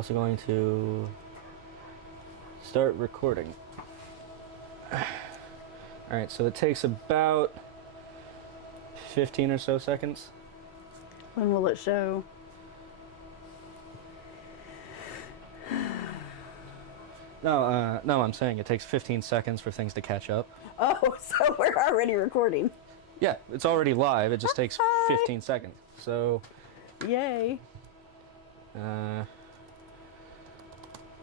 also going to start recording. Alright, so it takes about 15 or so seconds. When will it show? No, I'm saying it takes 15 seconds for things to catch up. Oh, so we're already recording. Yeah, it's already live. It just takes 15 seconds. So, Yay.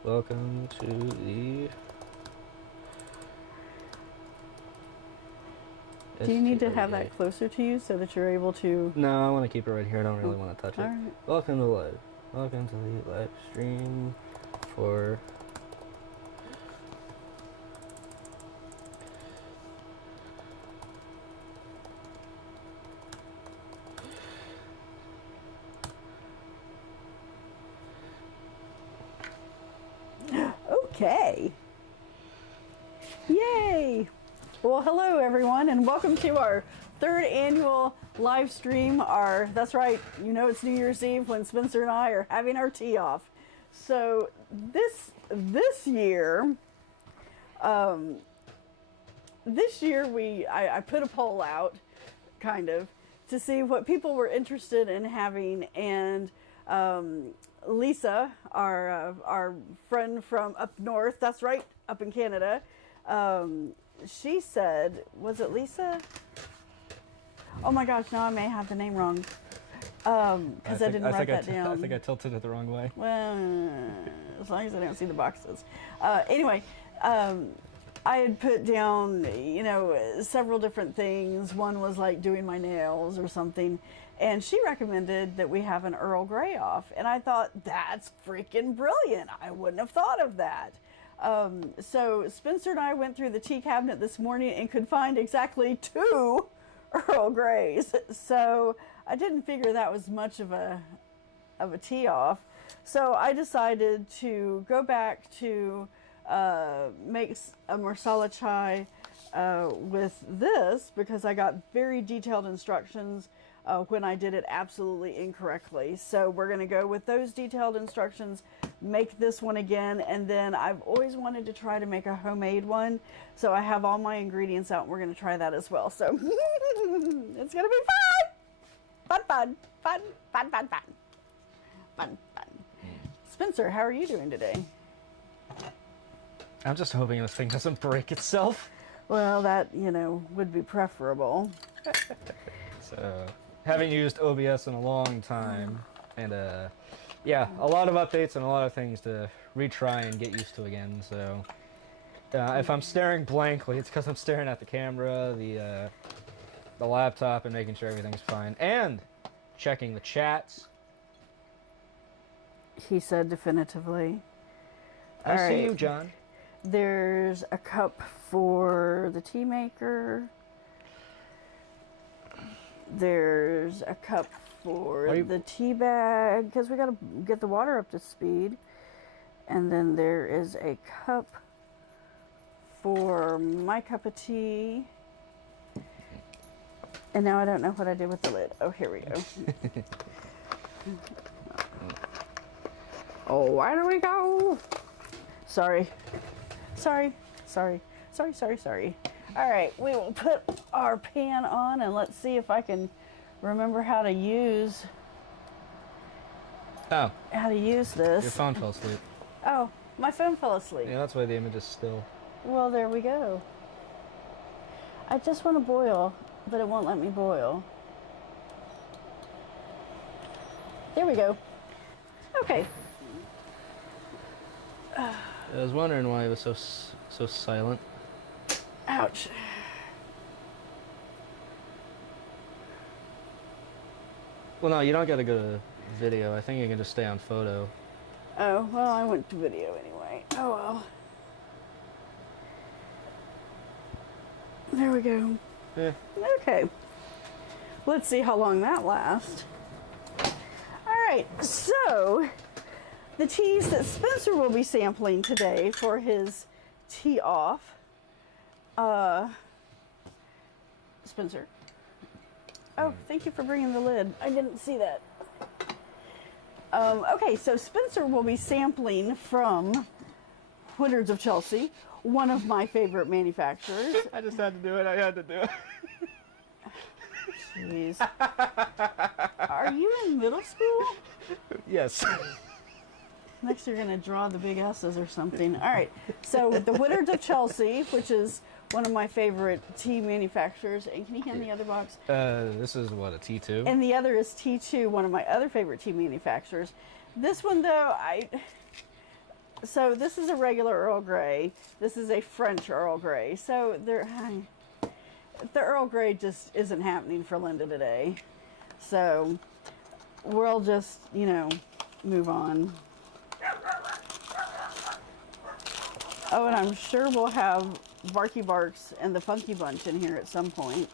welcome to the... Do you need to have that closer to you so that you're able to... No, I want to keep it right here. I don't really want to touch it. All right. Welcome to the live stream for... Okay. Yay. Well, hello everyone, and welcome to our third annual live stream. That's right, you know it's New Year's Eve when Spencer and I are having our tea off. So this year, I put a poll out, kind of, to see what people were interested in having, and Lisa, our friend from up north, that's right, up in Canada, she said, was it Lisa? Oh my gosh, now I may have the name wrong. Because I didn't write that down. I think I tilted it the wrong way. Well, as long as I don't see the boxes. Anyway, I had put down, several different things. One was like doing my nails or something. And she recommended that we have an Earl Gray Off. And I thought, that's freaking brilliant. I wouldn't have thought of that. So Spencer and I went through the tea cabinet this morning and could find exactly 2 Earl Greys. So I didn't figure that was much of a tea off. So I decided to go back to make a Masala Chai with this, because I got very detailed instructions when I did it absolutely incorrectly. So we're going to go with those detailed instructions, make this one again, and then I've always wanted to try to make a homemade one. So I have all my ingredients out, and we're going to try that as well. So it's going to be fun. Spencer, how are you doing today? I'm just hoping this thing doesn't break itself. Well, that, would be preferable. So, haven't used OBS in a long time, and yeah, a lot of updates and a lot of things to retry and get used to again. So, if I'm staring blankly, it's because I'm staring at the camera, the laptop, and making sure everything's fine, and checking the chats. He said definitively. I see you, John. There's a cup for the tea maker. There's a cup for the tea bag, because we got to get the water up to speed. And then there is a cup for my cup of tea. And now I don't know what I did with the lid. Oh, here we go. Oh, where do we go? Sorry. All right, we will put our pan on, and let's see if I can remember how to use this. Your phone fell asleep. Oh, my phone fell asleep. Yeah, that's why the image is still. Well, there we go. I just want to boil, but it won't let me boil. There we go. Okay. I was wondering why it was so silent. Ouch. Well, no, you don't gotta go to video. I think you can just stay on photo. Oh, well, I went to video anyway. Oh, well. There we go. Yeah. Okay. Let's see how long that lasts. All right, so the teas that Spencer will be sampling today for his tea off. Spencer. Oh, thank you for bringing the lid. I didn't see that. Okay, so Spencer will be sampling from Whitters of Chelsea, one of my favorite manufacturers. I just had to do it. I had to do it. Jeez. Are you in middle school? Yes. Next you're going to draw the big S's or something. All right, so the Whitters of Chelsea, which is one of my favorite tea manufacturers. And can you hand the other box? This is what, a T2? And the other is T2, one of my other favorite tea manufacturers. This one, though, so this is a regular Earl Grey. This is a French Earl Grey. So the Earl Grey just isn't happening for Linda today. So we'll just, move on. Oh, and I'm sure we'll have Barky Barks and the Funky Bunch in here at some point.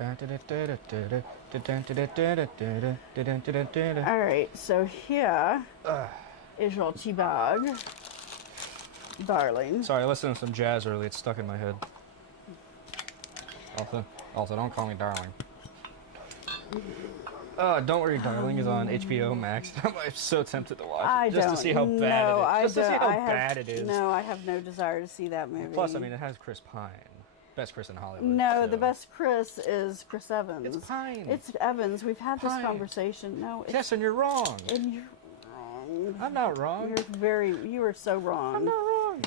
All right, so here is your tea bag, darling. Sorry, I listened to some jazz early. It's stuck in my head. Also, don't call me darling. Don't Worry, Darling is on HBO Max. I'm so tempted to watch it to see how bad it is. Just to see how bad it is. No, I have no desire to see that movie. Plus, I mean, it has Chris Pine. Best Chris in Hollywood. No, so. the best Chris is Chris Evans. It's Pine. It's Evans. We've had this conversation. No, it's... Yes, and you're wrong. And you're wrong. I'm not wrong. You are so wrong. I'm not wrong.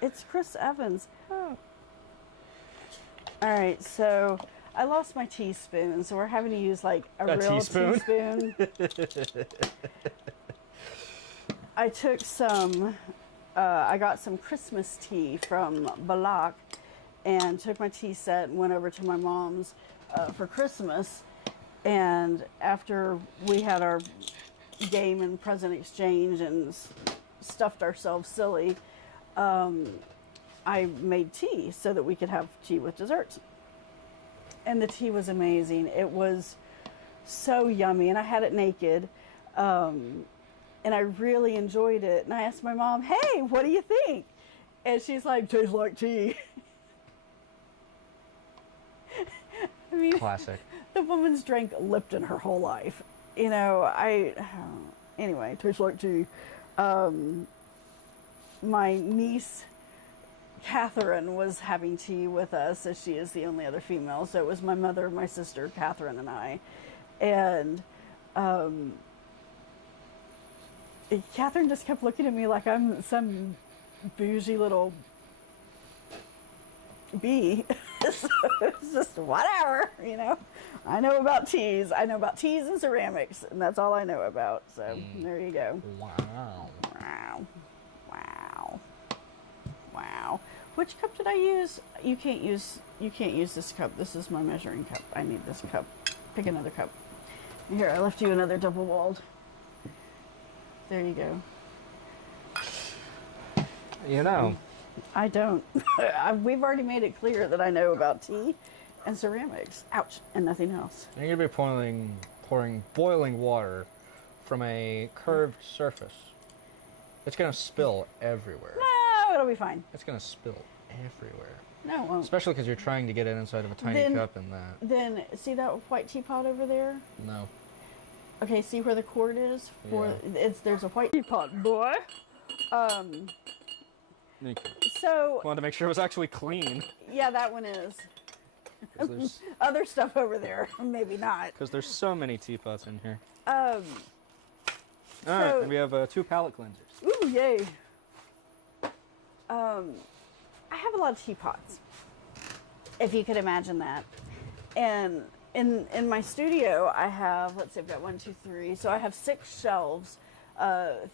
It's Chris Evans. Oh. All right, so... I lost my teaspoon, so we're having to use like a real teaspoon. I took some, I got some Christmas tea from Balak and took my tea set and went over to my mom's for Christmas. And after we had our game and present exchange and stuffed ourselves silly, I made tea so that we could have tea with desserts. And the tea was amazing. It was so yummy, and I had it naked, and I really enjoyed it. And I asked my mom, "Hey, what do you think?" And she's like, "Tastes like tea." I mean, classic. The woman's drank Lipton her whole life. Anyway, tastes like tea. My niece Catherine was having tea with us, as she is the only other female. So it was my mother, my sister, Catherine, and I. And Catherine just kept looking at me like I'm some bougie little bee. So it's just whatever, I know about teas. I know about teas and ceramics, and that's all I know about. So there you go. Wow. Wow. Wow. Wow. Which cup did I use? You can't use this cup. This is my measuring cup. I need this cup. Pick another cup. Here, I left you another double walled. There you go. I don't. We've already made it clear that I know about tea and ceramics. Ouch, and nothing else. You're gonna be pouring boiling water from a curved surface. It's gonna spill everywhere. No, it'll be fine. It's gonna spill everywhere. No, it won't. Especially because you're trying to get it inside of a tiny cup and that. Then, see that white teapot over there? No. Okay, see where the cord is? There's a white teapot, boy. So... Wanted to make sure it was actually clean. Yeah, that one is. Other stuff over there, maybe not. Because there's so many teapots in here. Alright, and we have 2 palette cleansers. Ooh, yay. I have a lot of teapots, if you could imagine that. And in my studio, I have, let's see, I've got 1, 2, 3. So I have 6 shelves.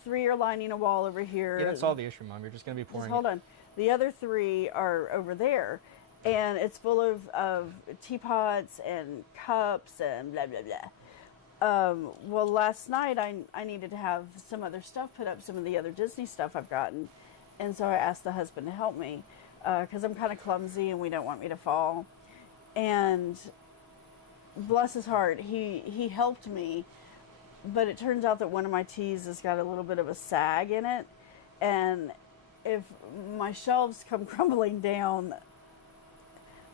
3 are lining a wall over here. Yeah, that's all the issue, Mom. You're just going to be pouring. Just hold on. The other 3 are over there. And it's full of teapots and cups and blah, blah, blah. Well, last night I needed to have some other stuff put up, some of the other Disney stuff I've gotten. And so I asked the husband to help me because I'm kind of clumsy and we don't want me to fall. And bless his heart, he helped me. But it turns out that one of my teas has got a little bit of a sag in it. And if my shelves come crumbling down,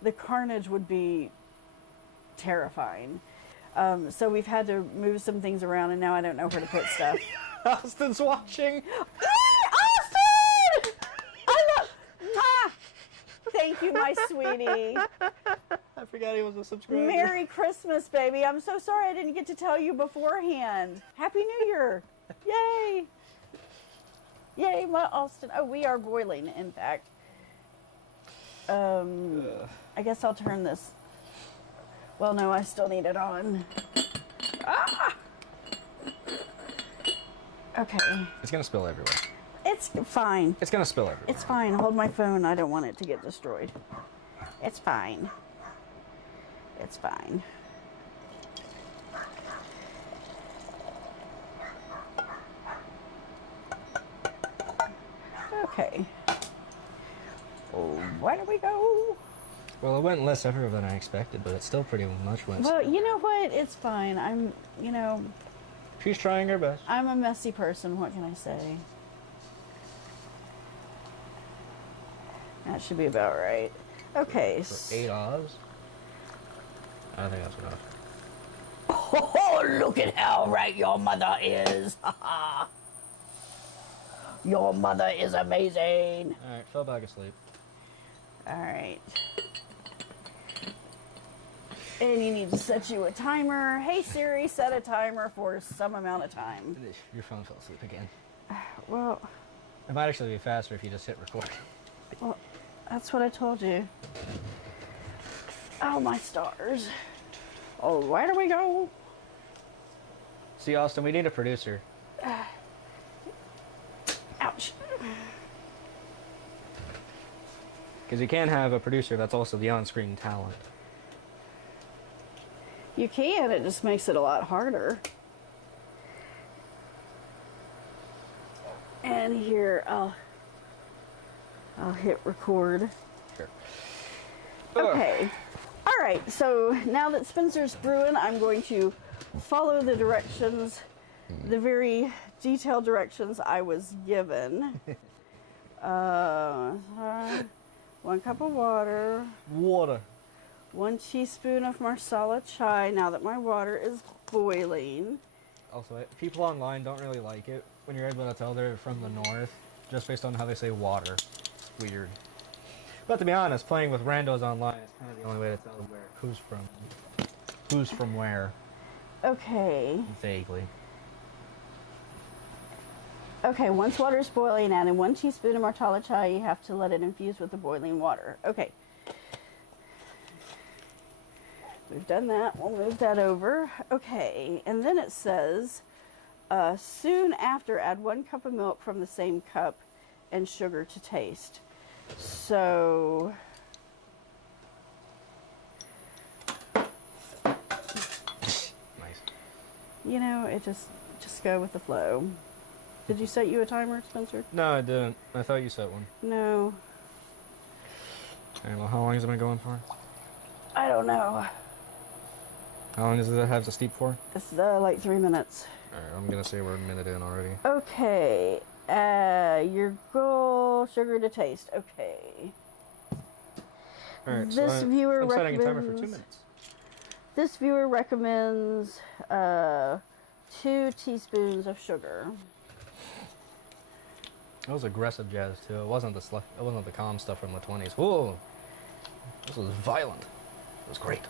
the carnage would be terrifying. So we've had to move some things around, and now I don't know where to put stuff. Austin's watching. Austin! I love. Ah! Thank you, my sweetie. I forgot he was a subscriber. Merry Christmas, baby. I'm so sorry I didn't get to tell you beforehand. Happy New Year. Yay. Yay, my Austin. Oh, we are boiling, in fact. I guess I'll turn this. Well, no, I still need it on. Ah! Okay. It's gonna spill everywhere. It's fine. It's gonna spill everywhere. It's fine. Hold my phone. I don't want it to get destroyed. It's fine. It's fine. Okay. Oh, where do we go? Well, it went less everywhere than I expected, but it still pretty much went. Well, you know what? It's fine. She's trying her best. I'm a messy person. What can I say? That should be about right. Okay. For 8 Oz? I think that's enough. Oh, look at how right your mother is. Your mother is amazing. Alright, fell back asleep. Alright. And you need to set you a timer. Hey Siri, set a timer for some amount of time. Your phone fell asleep again. Well, It might actually be faster if you just hit record. well, that's what I told you. Oh, my stars. Oh, where do we go? See, Austin, we need a producer. Ouch. Because you can't have a producer that's also the on-screen talent. You can, it just makes it a lot harder. And here, I'll hit record. Sure. Okay. All right, so now that Spencer's brewing, I'm going to follow the directions, the very detailed directions I was given. 1 cup of water. Water. 1 teaspoon of Masala Chai, now that my water is boiling. Also, people online don't really like it when you're able to tell they're from the north, just based on how they say water. It's weird. But to be honest, playing with randos online is kind of the only way to tell who's from where. Okay. Vaguely. Okay, once water is boiling, add in 1 teaspoon of Masala Chai. You have to let it infuse with the boiling water. Okay. We've done that. We'll move that over. Okay, and then it says, soon after, add 1 cup of milk from the same cup and sugar to taste. So, Nice. you know, it just go with the flow. Did you set you a timer, Spencer? No, I didn't. I thought you set one. No, Okay, well, how long has it been going for? I don't know. How long does it have to steep for? It's like 3 minutes. Alright, I'm gonna say we're a minute in already. Okay, your goal, sugar to taste. Okay. Alright, This so viewer I'm setting a timer for 2 recommends- minutes. This viewer recommends 2 teaspoons of sugar. It was aggressive jazz too. It wasn't the calm stuff from the 20s. Whoa, this was violent. It was great.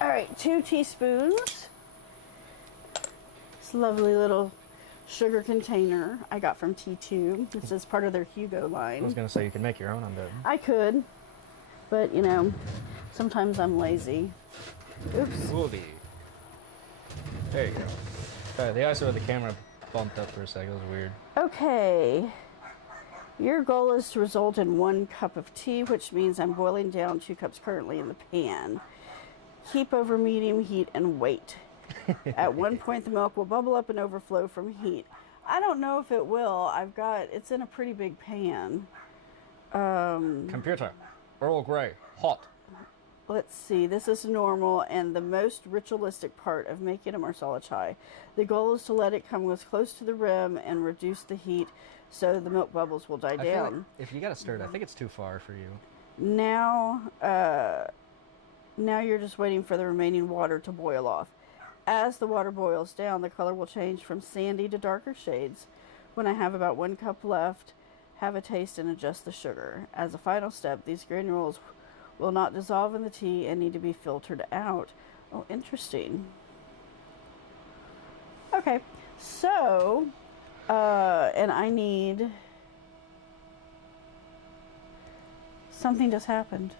All right, 2 teaspoons. This lovely little sugar container I got from T2. This is part of their Hugo I was line. gonna say you can make your own. I'm dead. I could, but you know, sometimes I'm lazy. Oops. Movie. There you go. Sorry, the ISO of the camera bumped up for a second. It was weird. Okay. Your goal is to result in 1 cup of tea, which means I'm boiling down 2 cups currently in the pan. Keep over medium heat and wait. At one point, the milk will bubble up and overflow from heat. I don't know if it will. It's in a pretty big pan. Computer. Earl Gray. Hot. Let's see, this is normal and the most ritualistic part of making a Masala Chai. The goal is to let it come as close to the rim and reduce the heat so the milk bubbles will die I feel like down. if you gotta stir it, I think it's too far for you. Now you're just waiting for the remaining water to boil off. As the water boils down, the color will change from sandy to darker shades. When I have about 1 cup left, have a taste and adjust the sugar. As a final step, these granules will not dissolve in the tea and need to be filtered out. Oh, interesting. Okay, so, and I need, something just happened.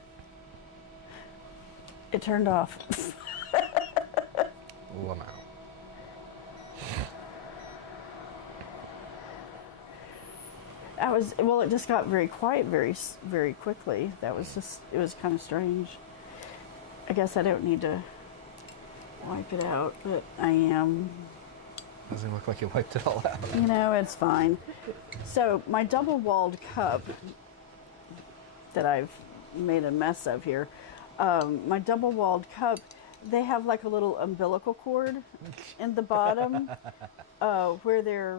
It turned off. Lamau. Well, it just got very quiet very, very quickly. It was kind of strange. I guess I don't need to wipe it out, but I am. Doesn't look like you wiped it all out. You know, it's fine. So my double-walled cup that I've made a mess of here, my double-walled cup, they have like a little umbilical cord in the bottom where they're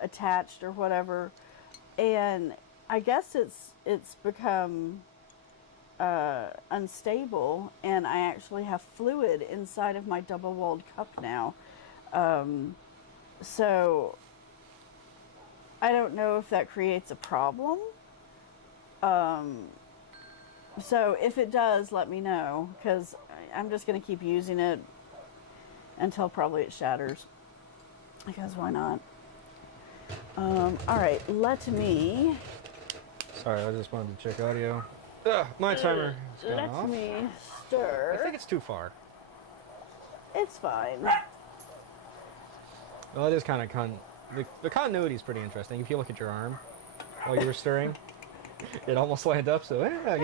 attached or whatever. And I guess it's become unstable, and I actually have fluid inside of my double-walled cup now. So I don't know if that creates a problem. So if it does, let me know, because I'm just going to keep using it until probably it shatters, because why not? All right, let me. Sorry, I just wanted to check audio. My timer is going off. Let me stir. I think it's too far. It's fine. Well, it is kind of the continuity is pretty interesting. If you look at your arm while you were stirring, it almost lined up. So I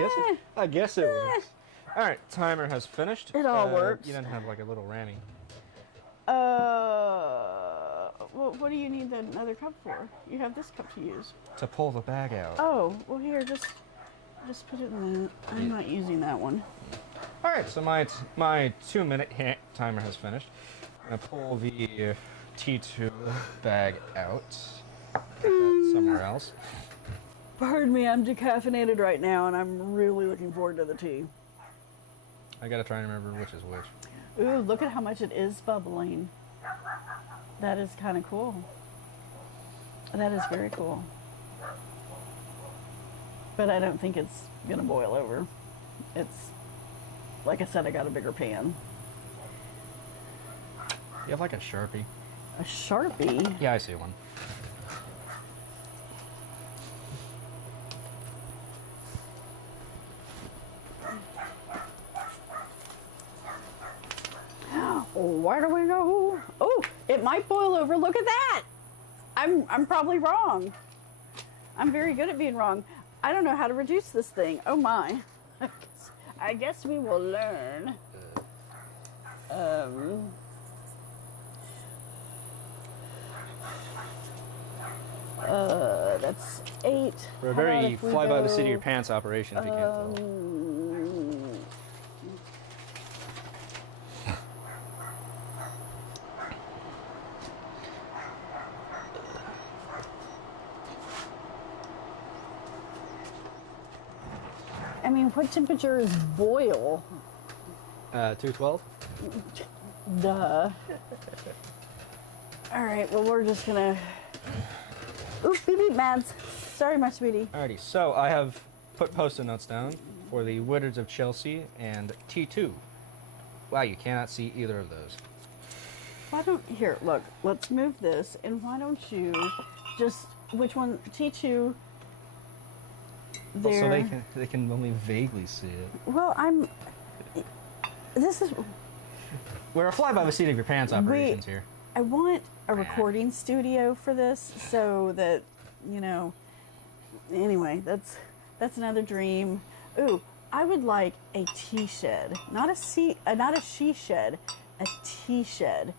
guess it works. All right, timer has finished. It all works. You didn't have like a little Ranny. What do you need another cup for? You have this cup to use. To pull the bag out. Oh, well here, just put it in the. I'm not using that one. All right, so my 2-minute timer has finished. I'm gonna pull the T2 bag out. Put that somewhere else. Pardon me, I'm decaffeinated right now, and I'm really looking forward to the tea. I gotta try and remember which is which. Ooh, look at how much it is bubbling. That is kind of cool. That is very cool. But I don't think it's gonna boil over. It's, like I said, I got a bigger pan. You have like a Sharpie. A Sharpie? Yeah, I see one. Where do we go? Oh, it might boil over. Look at that. I'm probably wrong. I'm very good at being wrong. I don't know how to reduce this thing. Oh my. I guess we will learn. That's 8. We're a very fly by the seat of your pants operation, if you can't tell. I mean, what temperature is boil? 212. Duh. All right, well, we're just gonna. Oop, beep, beep, Mads. Sorry, my sweetie. Alrighty, so I have put post-it notes down for the Wizards of Chelsea and T2. Wow, you cannot see either of those. Why don't, here, look, let's move this, and why don't you just, which one, T2, there. So they can only vaguely see it. Well, this is. We're a fly by the seat of your pants operations here. I want a recording studio for this, so that, you know, anyway, that's another dream. Ooh, I would like a tea shed, not a she shed, a tea shed,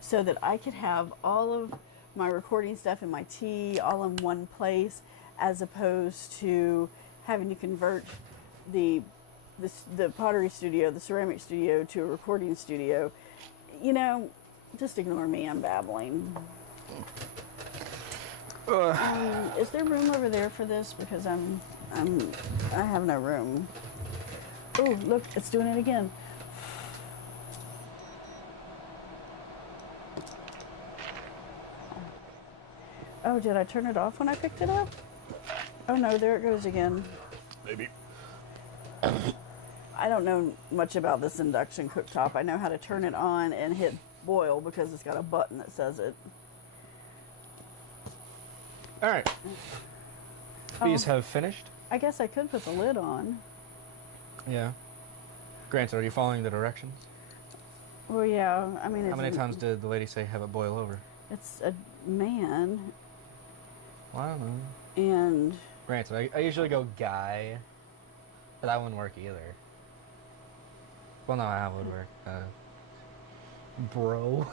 so that I could have all of my recording stuff and my tea all in one place, as opposed to having to convert the pottery studio, the ceramic studio, to a recording studio. You know, just ignore me, I'm babbling. Is there room over there for this? Because I have no room. Oh, look, it's doing it again. Oh, did I turn it off when I picked it up? Oh no, there it goes again. Maybe. I don't know much about this induction cooktop. I know how to turn it on and hit boil because it's got a button that says it. All right. These have finished. I guess I could put the lid on. Yeah. Granted, are you following the directions? Well, yeah. I mean, How many times did the lady say have it boil over? It's a man, Well, I don't know. and Granted, I usually go guy, but that wouldn't work either. Well, no, that would work. Bro.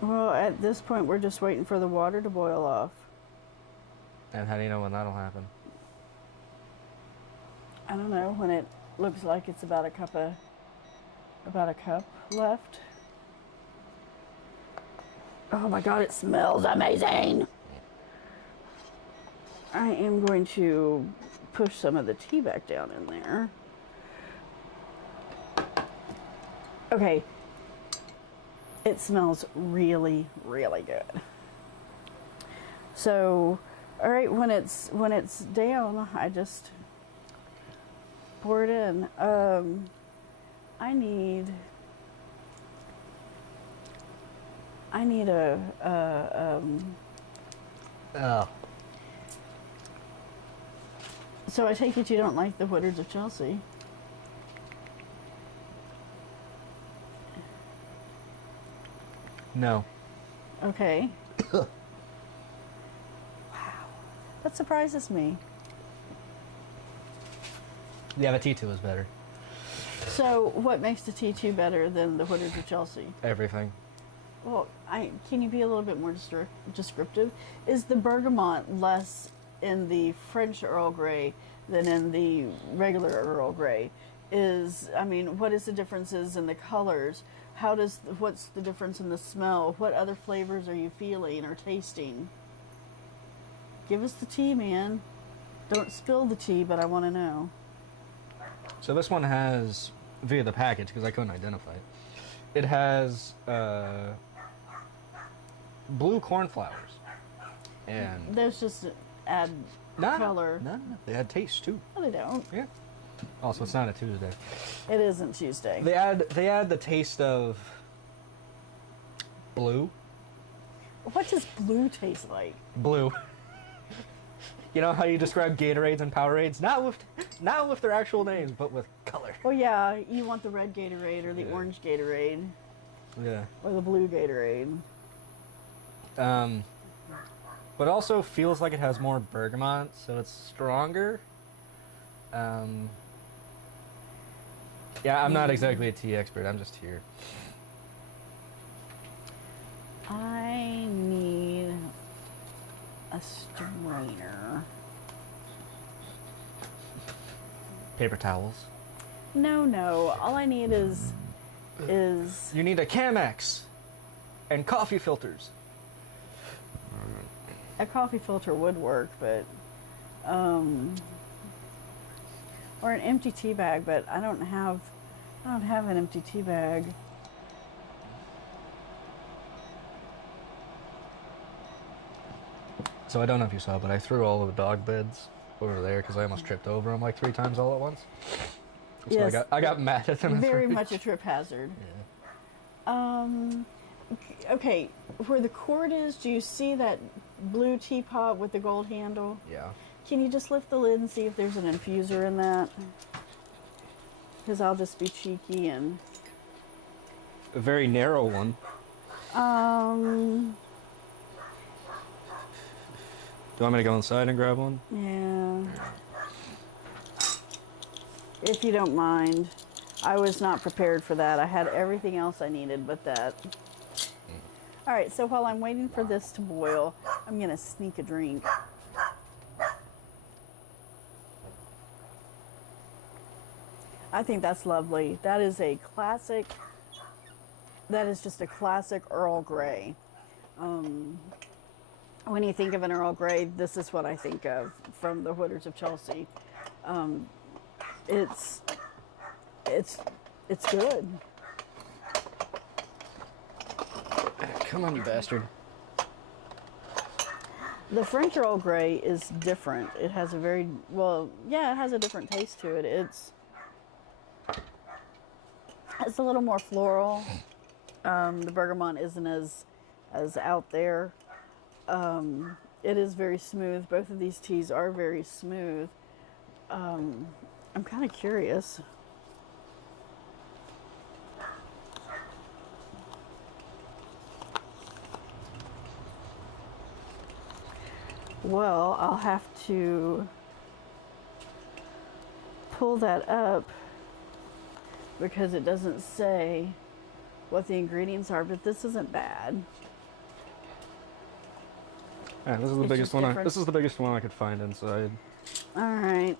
well, at this point, we're just waiting for the water to boil off. And how do you know when that'll happen? I don't know, when it looks like it's about a cup left. Oh my God, it smells amazing. I am going to push some of the tea back down in there. Okay. It smells really, really good. So, all right, when it's down, I just pour it in. I need a Oh. So I take it you don't like the Woodwards of Chelsea? No. Okay. Wow. That surprises me. Yeah, the T2 is better. So what makes the T2 better than the Woodwards of Chelsea? Everything. Well, can you be a little bit more descriptive? Is the bergamot less in the French Earl Grey than in the regular Earl Grey? What is the differences in the colors? What's the difference in the smell? What other flavors are you feeling or tasting? Give us the tea, man. Don't spill the tea, but I want to know. So this one has, via the package, because I couldn't identify it, it has blue cornflowers. And Those just add color. No, they add taste too. No, they don't. Yeah. Also, it's not a Tuesday. It isn't Tuesday. They add the taste of blue. What does blue taste like? Blue. You know how you describe Gatorades and Powerades? Not with their actual names, but with color. Well, yeah, you want the red Gatorade or the orange Gatorade. Yeah. Or the blue Gatorade. But also feels like it has more bergamot, so it's stronger. Yeah, I'm not exactly a tea expert. I'm just here. I need a strainer. Paper towels. No. All I need is You need a Chemex and coffee filters. a coffee filter would work, but or an empty tea bag, but I don't have an empty tea bag. So I don't know if you saw, but I threw all of the dog beds over there because I almost tripped over them like 3 times all at once. So Yes, I got mad at them. very much a trip hazard. Yeah. Okay, where the cord is, do you see that blue teapot with the gold handle? Yeah. Can you just lift the lid and see if there's an infuser in that? Because I'll just be cheeky and... A very narrow one. Do you want me to go inside and grab one? Yeah. If you don't mind. I was not prepared for that. I had everything else I needed but that. All right, so while I'm waiting for this to boil, I'm going to sneak a drink. I think that's lovely. That is a classic, that is just a classic Earl Grey. When you think of an Earl Grey, this is what I think of from the Woodwards of Chelsea. It's It's good. Come on, you bastard. The French Earl Grey is different. It has a very, well, yeah, it has a different taste to it. It's a little more floral. The bergamot isn't as out there. It is very smooth. Both of these teas are very smooth. I'm kind of curious. Well, I'll have to pull that up because it doesn't say what the ingredients are, but this isn't bad. Yeah, this is the It's biggest just one. different. This is the biggest one I could find inside, All right.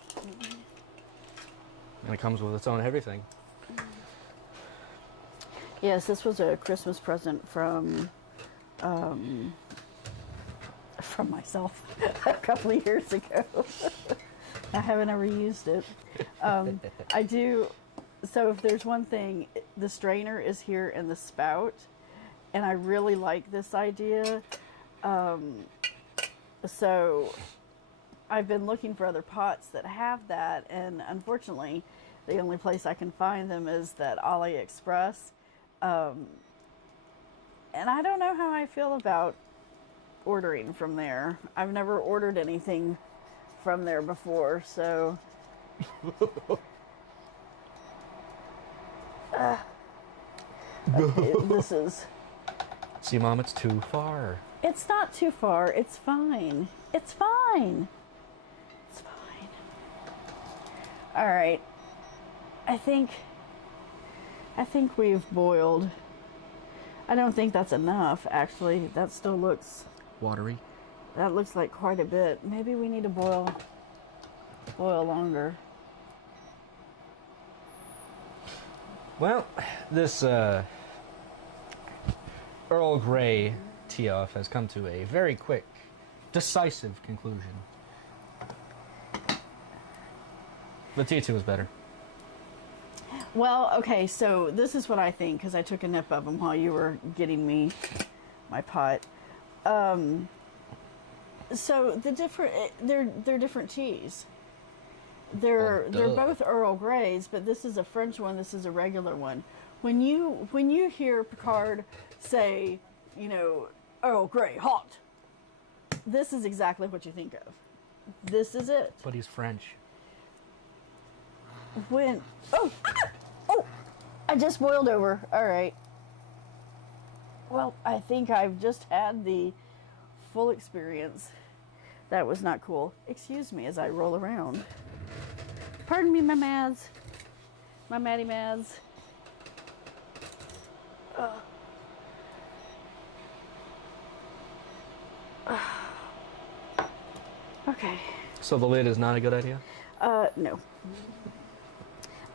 and it comes with its own everything. Yes, this was a Christmas present from myself a couple of years ago. I haven't ever used it. I do. So if there's one thing, the strainer is here in the spout, and I really like this idea. So I've been looking for other pots that have that, and unfortunately, the only place I can find them is that AliExpress. And I don't know how I feel about ordering from there. I've never ordered anything from there before, so this is. See, Mom, it's too far. It's not too far. It's fine. It's fine. It's fine. All right. I think we've boiled. I don't think that's enough, actually. That still looks, Watery. that looks like quite a bit. Maybe we need to boil longer. Well, this Earl Grey tea off has come to a very quick, decisive conclusion. The T2 is better. Well, okay, so this is what I think, because I took a nip of them while you were getting me my pot. So they're different teas. They're both Earl Greys, but this is a French one. This is a regular one. When you hear Picard say, Earl Grey hot, this is exactly what you think of. This is it. But he's French. Oh, I just boiled over. All right. Well, I think I've just had the full experience. That was not cool. Excuse me as I roll around. Pardon me, my Mads. My Maddie Mads. Okay. So the lid is not a good idea? No.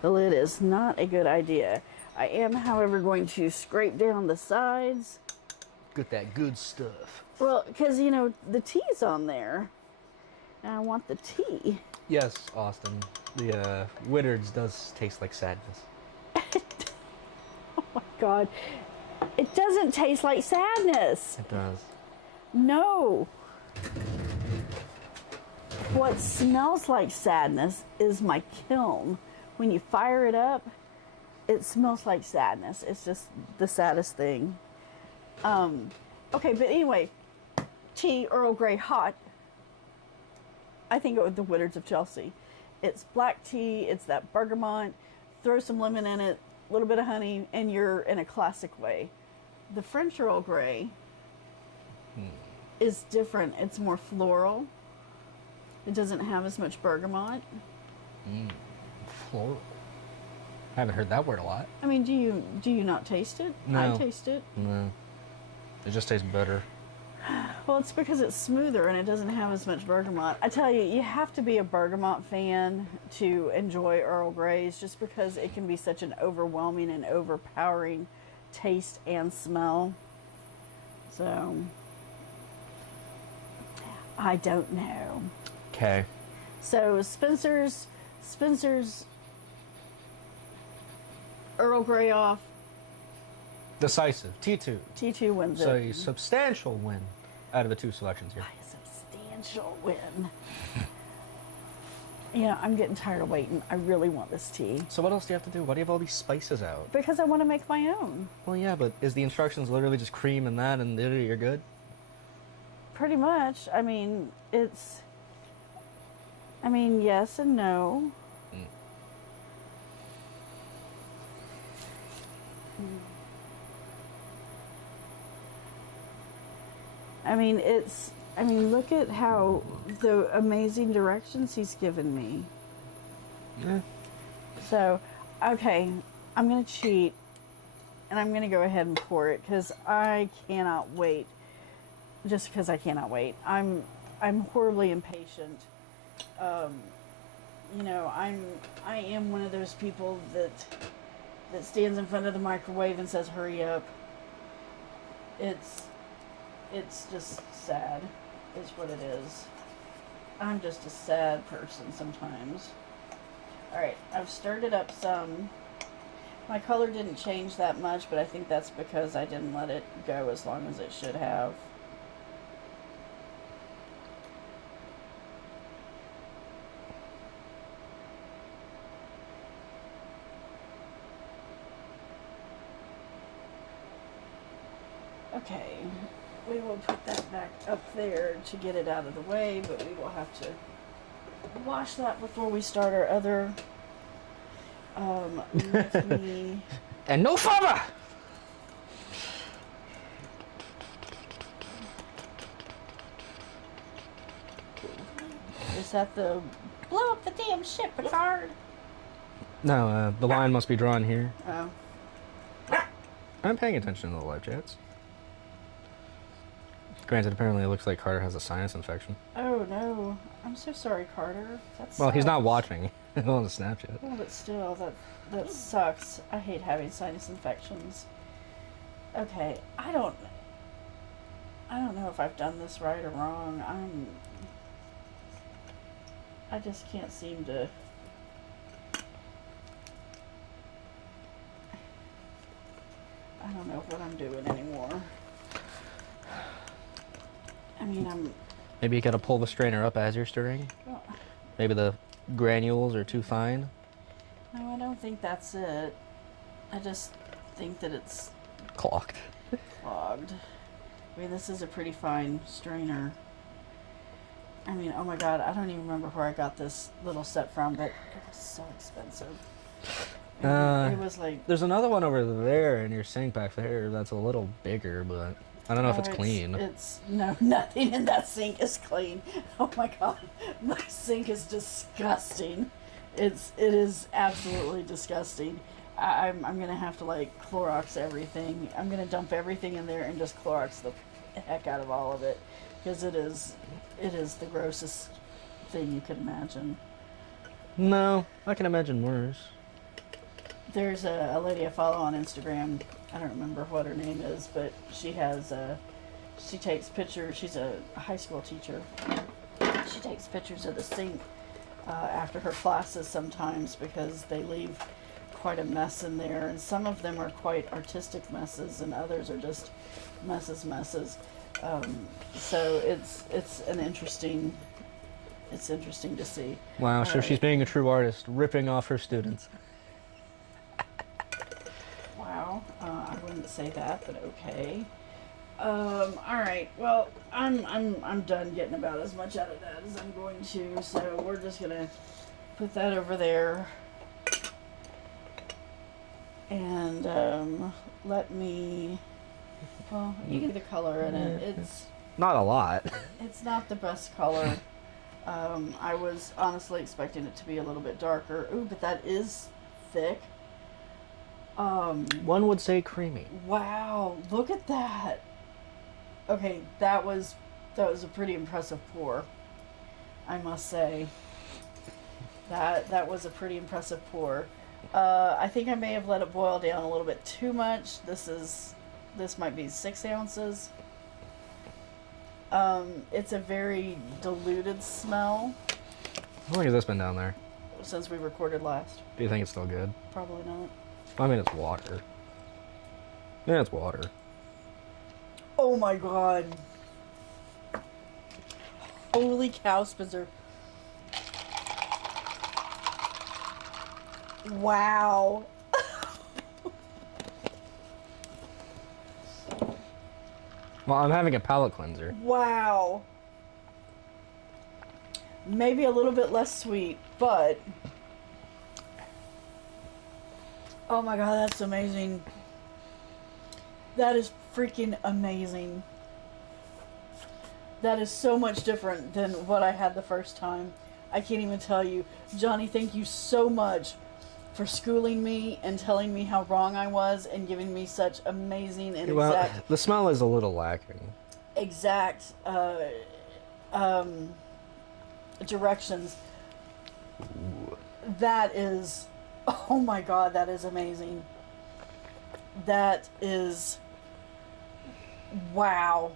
The lid is not a good idea. I am, however, going to scrape down the sides. Get that good stuff. Well, because, the tea's on there. And I want the tea. Yes, Austin. The Whittards does taste like sadness. Oh my God. It doesn't taste like sadness. It does. No. What smells like sadness is my kiln. When you fire it up, it smells like sadness. It's just the saddest thing. Okay, but anyway, tea Earl Grey hot. I think go with the Whittards of Chelsea. It's black tea. It's that bergamot. Throw some lemon in it, a little bit of honey, and you're in a classic way. The French Earl Grey is different. It's more floral. It doesn't have as much bergamot. Floral. I haven't heard that word a lot. I mean, do you not taste it? No. I taste it. No. It just tastes better. Well, it's because it's smoother and it doesn't have as much bergamot. I tell you, you have to be a bergamot fan to enjoy Earl Greys, just because it can be such an overwhelming and overpowering taste and smell. So, I don't know. Okay. So Spencer's Earl Gray Off. Decisive. T2. T2 wins So it. a substantial win out of the 2 selections here. By a substantial win. You know, I'm getting tired of waiting. I really want this tea. So what else do you have to do? Why do you have all these spices out? Because I want to make my own. Well, yeah, but is the instructions literally just cream and that and you're good? Pretty much. I mean, yes and no. Look at how the amazing directions he's given me. Yeah. So, okay, I'm going to cheat, and I'm going to go ahead and pour it, because I cannot wait. Just because I cannot wait. I'm horribly impatient. You know, I am one of those people that stands in front of the microwave and says, hurry up. It's just sad, is what it is. I'm just a sad person sometimes. Alright, I've stirred it up some. My color didn't change that much, but I think that's because I didn't let it go as long as it should have. Okay, we will put that back up there to get it out of the way, but we will have to wash that before we start our other. Let me. And no further! Is that the blow up the damn ship, Picard? No, the line must be drawn here. Oh. I'm paying attention to the live chats. Granted, apparently it looks like Carter has a sinus infection. Oh no. I'm so sorry, Carter. That Well, he's not sucks. watching on the Snapchat. Oh, but still, that sucks. I hate having sinus infections. Okay, I don't know if I've done this right or wrong. I just can't seem to. I don't know what I'm doing anymore. I mean, Maybe you gotta pull the strainer up as you're stirring. well, Maybe the granules are too fine. no, I don't think that's it. I just think that it's Clocked. clogged. I mean, this is a pretty fine strainer. I mean, oh my god, I don't even remember where I got this little set from, but it was so expensive. It was like... There's another one over there in your sink back there that's a little bigger, but I don't know if it's clean. No, nothing in that sink is clean. Oh my god, my sink is disgusting. It is absolutely disgusting. I'm gonna have to like Clorox everything. I'm gonna dump everything in there and just Clorox the heck out of all of it, because it is the grossest thing you could imagine. No, I can imagine worse. There's a lady I follow on Instagram. I don't remember what her name is, but she takes pictures. She's a high school teacher. She takes pictures of the sink after her classes sometimes, because they leave quite a mess in there, and some of them are quite artistic messes, and others are just messes. So it's interesting to see. Wow, so she's being a true artist, ripping off her students. Wow, I wouldn't say that, but okay. All right. Well, I'm done getting about as much out of that as I'm going to. So we're just gonna put that over there, and let me. Well, you get the color in it. It's Not a lot. it's not the best color. I was honestly expecting it to be a little bit darker. Ooh, but that is thick. One would say creamy. Wow, look at that. Okay, that was a pretty impressive pour, I must say. That was a pretty impressive pour. I think I may have let it boil down a little bit too much. This might be 6 ounces. It's a very diluted smell. How long has this been down there? Since we recorded last. Do you think it's still good? Probably not. I mean, it's water. Yeah, it's water. Oh my god. Holy cow, Spencer. Wow. Well, I'm having a palate cleanser. Wow. Maybe a little bit less sweet, but... Oh my god, that's amazing. That is freaking amazing. That is so much different than what I had the first time. I can't even tell you. Johnny, thank you so much for schooling me and telling me how wrong I was and giving me such amazing and Well, exact... the smell is a little lacking. Exact, directions. That is... Oh my god, that is amazing. That is... Wow.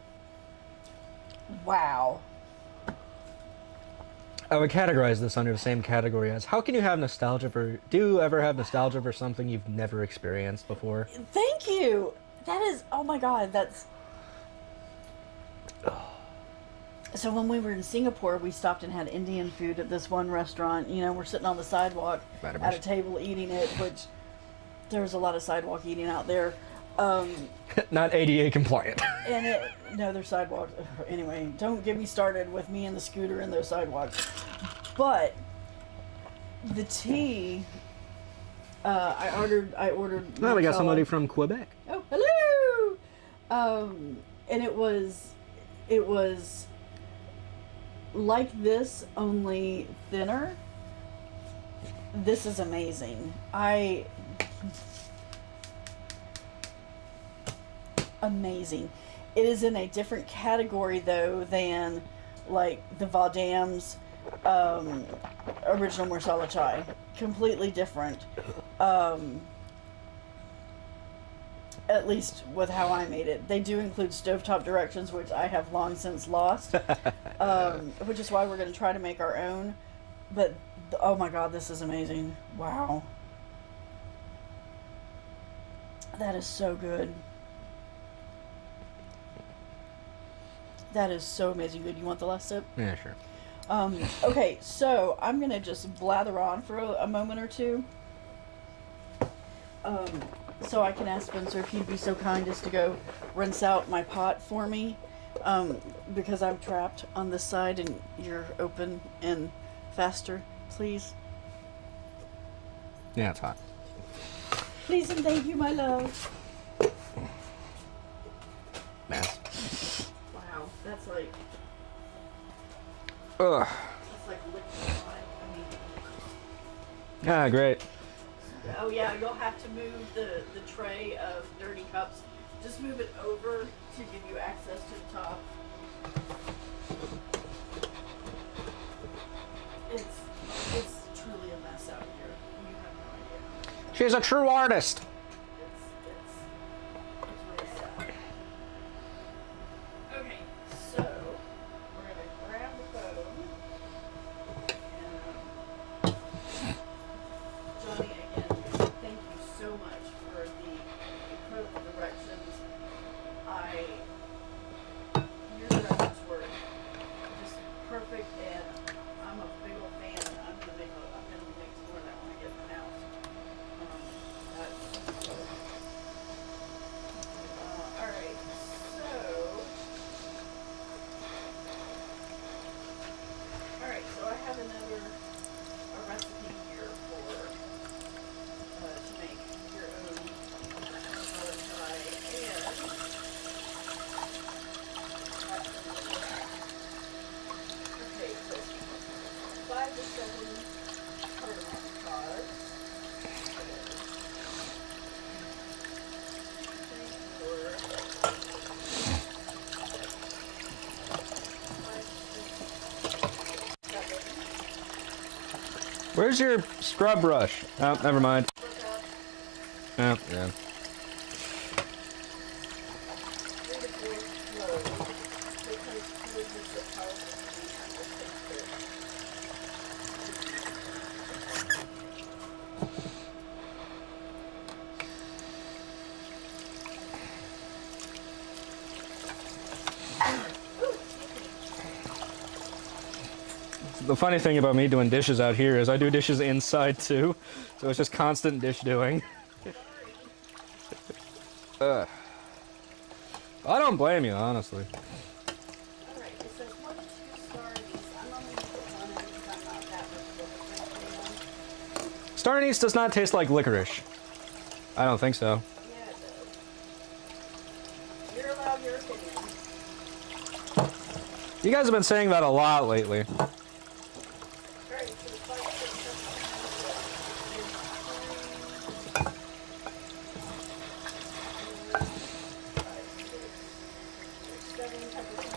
Wow. I would categorize this under the same category as, how can you have nostalgia for... Do you ever have nostalgia for something you've never experienced before? Thank you! That is... Oh my god, that's... So when we were in Singapore, we stopped and had Indian food at this one restaurant. You know, we're sitting on the sidewalk at a table eating it, which there was a lot of sidewalk eating out there. Not ADA compliant. And it, no, they're sidewalks. Anyway, don't get me started with me and the scooter and those sidewalks. But the tea, I ordered. Well, we got Masala. somebody from Quebec. Oh, hello! And it was like this, only thinner. This is amazing. Amazing. It is in a different category though than like the Vadam's original Masala Chai. Completely different. At least with how I made it. They do include stovetop directions, which I have long since lost. Which is why we're going to try to make our own. But oh my god, this is amazing. Wow. That is so good. That is so amazing good. You want the last sip? Yeah, sure. Okay, so I'm gonna just blather on for a moment or two. So I can ask Spencer if he'd be so kind as to go rinse out my pot for me. Because I'm trapped on this side and you're open and faster, please. Yeah, it's hot. Please and thank you, my love. Mess. Wow, that's like... Ugh. That's like liquid. Ah, great. Oh yeah, you'll have to move the tray of dirty cups. Just move it over to give you access to the top. It's truly a mess out here. You have no idea. She's a true artist. It's really sad. Okay, so we're gonna grab the phone and Johnny, again, thank you so much for the incredible directions. Your directions were just perfect, and I'm a big old fan. I'm gonna make more of that when I get to my house. All right, so I have a recipe here for to make your own masala chai, and okay, so 5 to 7 cardamom pods. 3, 4, 5, 6, 7. Where's your scrub brush? Oh, never mind. Oh, yeah. 3 to 4 cloves, because cloves is so powerful to me, I will taste it. The funny thing about me doing dishes out here is I do dishes inside too, so it's just constant dish doing. I don't blame you, honestly. Alright, it says 1 to 2 star anise. I'm only going to put one in because I'm not that much of a fan. Star anise does not taste like licorice. I don't think so. Yeah, it does. You're allowed your opinion. You guys have been saying that a lot lately. Alright, so the 5, 6, 7, 8, 9, 10, 7 peppercorns.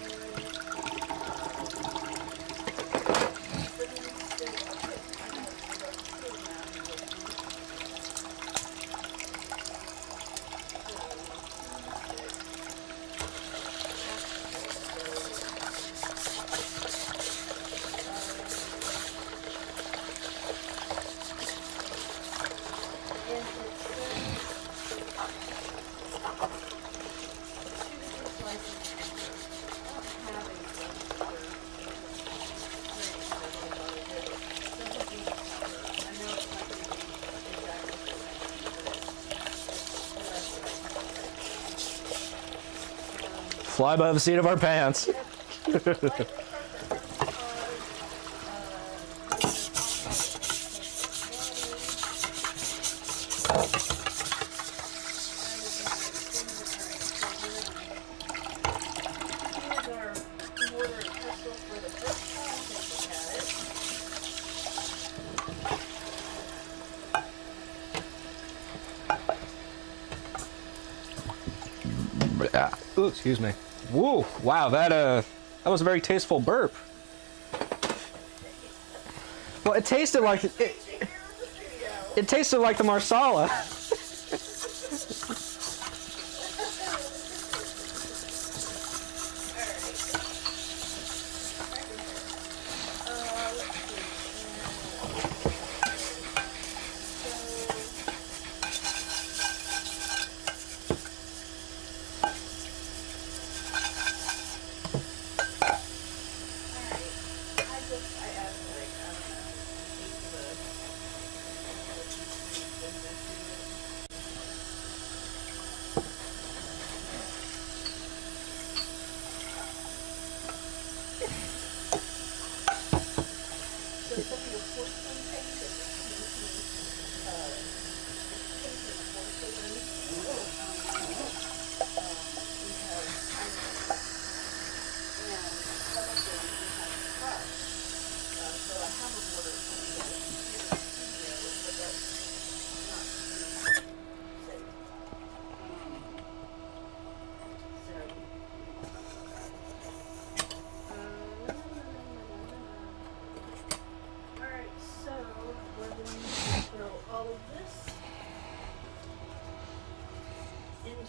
Fly by the seat of our pants. Ooh, excuse me. Whoa! Wow, that was a very tasteful burp. Well, it tasted like it tasted like the marsala.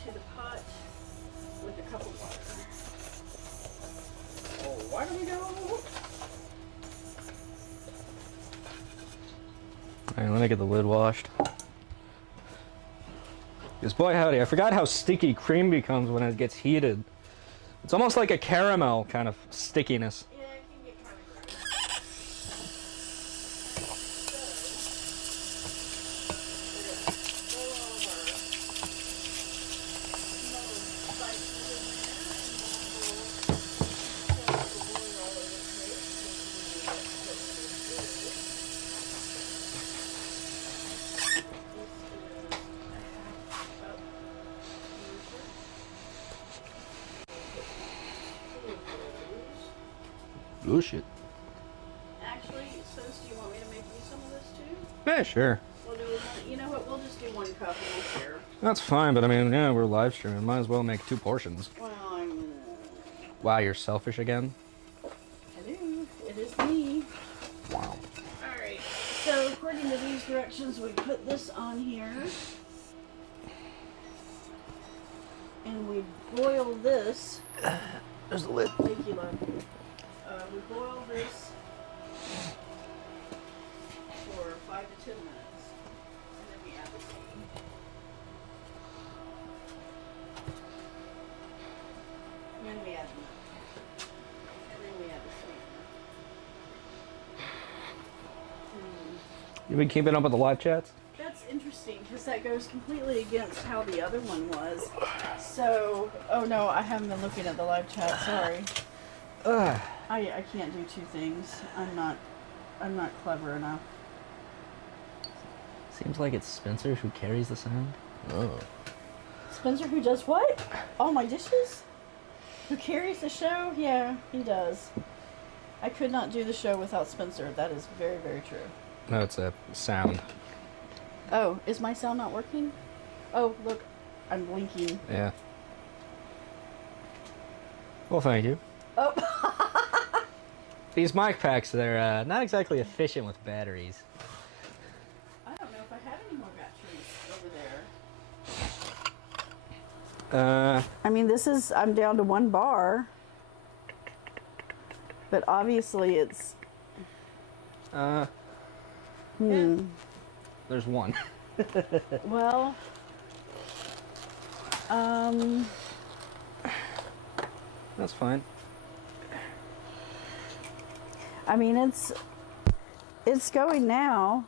The pot with a cup of water. Oh, why do we go? Alright, let me get the lid washed. Because boy howdy, I forgot how sticky cream becomes when it gets heated. It's almost like a caramel kind of stickiness. Yeah, it can get kind of gross. Oh shit. Actually, since do you want me to make you some of this too? Yeah, sure. We'll do one, you know what, we'll just do 1 cup and we'll share. That's fine, but I mean, yeah, we're live streaming. Might as well make 2 portions. Well, I'm gonna... Wow, you're selfish again? I do. It is me. Wow. Alright, so according to these directions, we put this on here. And we boil this. There's the lid. Thank you, love. We boil this for 5 to 10 minutes. And then we add the steam. And then we add the milk. And then we add the sweetener. You been keeping up with the live chats? That's interesting because that goes completely against how the other one was. So, oh no, I haven't been looking at the live chat. Sorry. I can't do two things. I'm not clever enough. Seems like it's Spencer who carries the sound. Oh. Spencer, who does what? All my dishes? Who carries the show? Yeah, he does. I could not do the show without Spencer. That is very, very true. No, it's a sound. Oh, is my sound not working? Oh, look, I'm blinking. Yeah. Well, thank you. Oh. These mic packs, they're not exactly efficient with batteries. I don't know if I have any more batteries over there. I mean, I'm down to 1 bar. But obviously it's... Yeah. There's one. Well... That's fine. I mean, it's going now.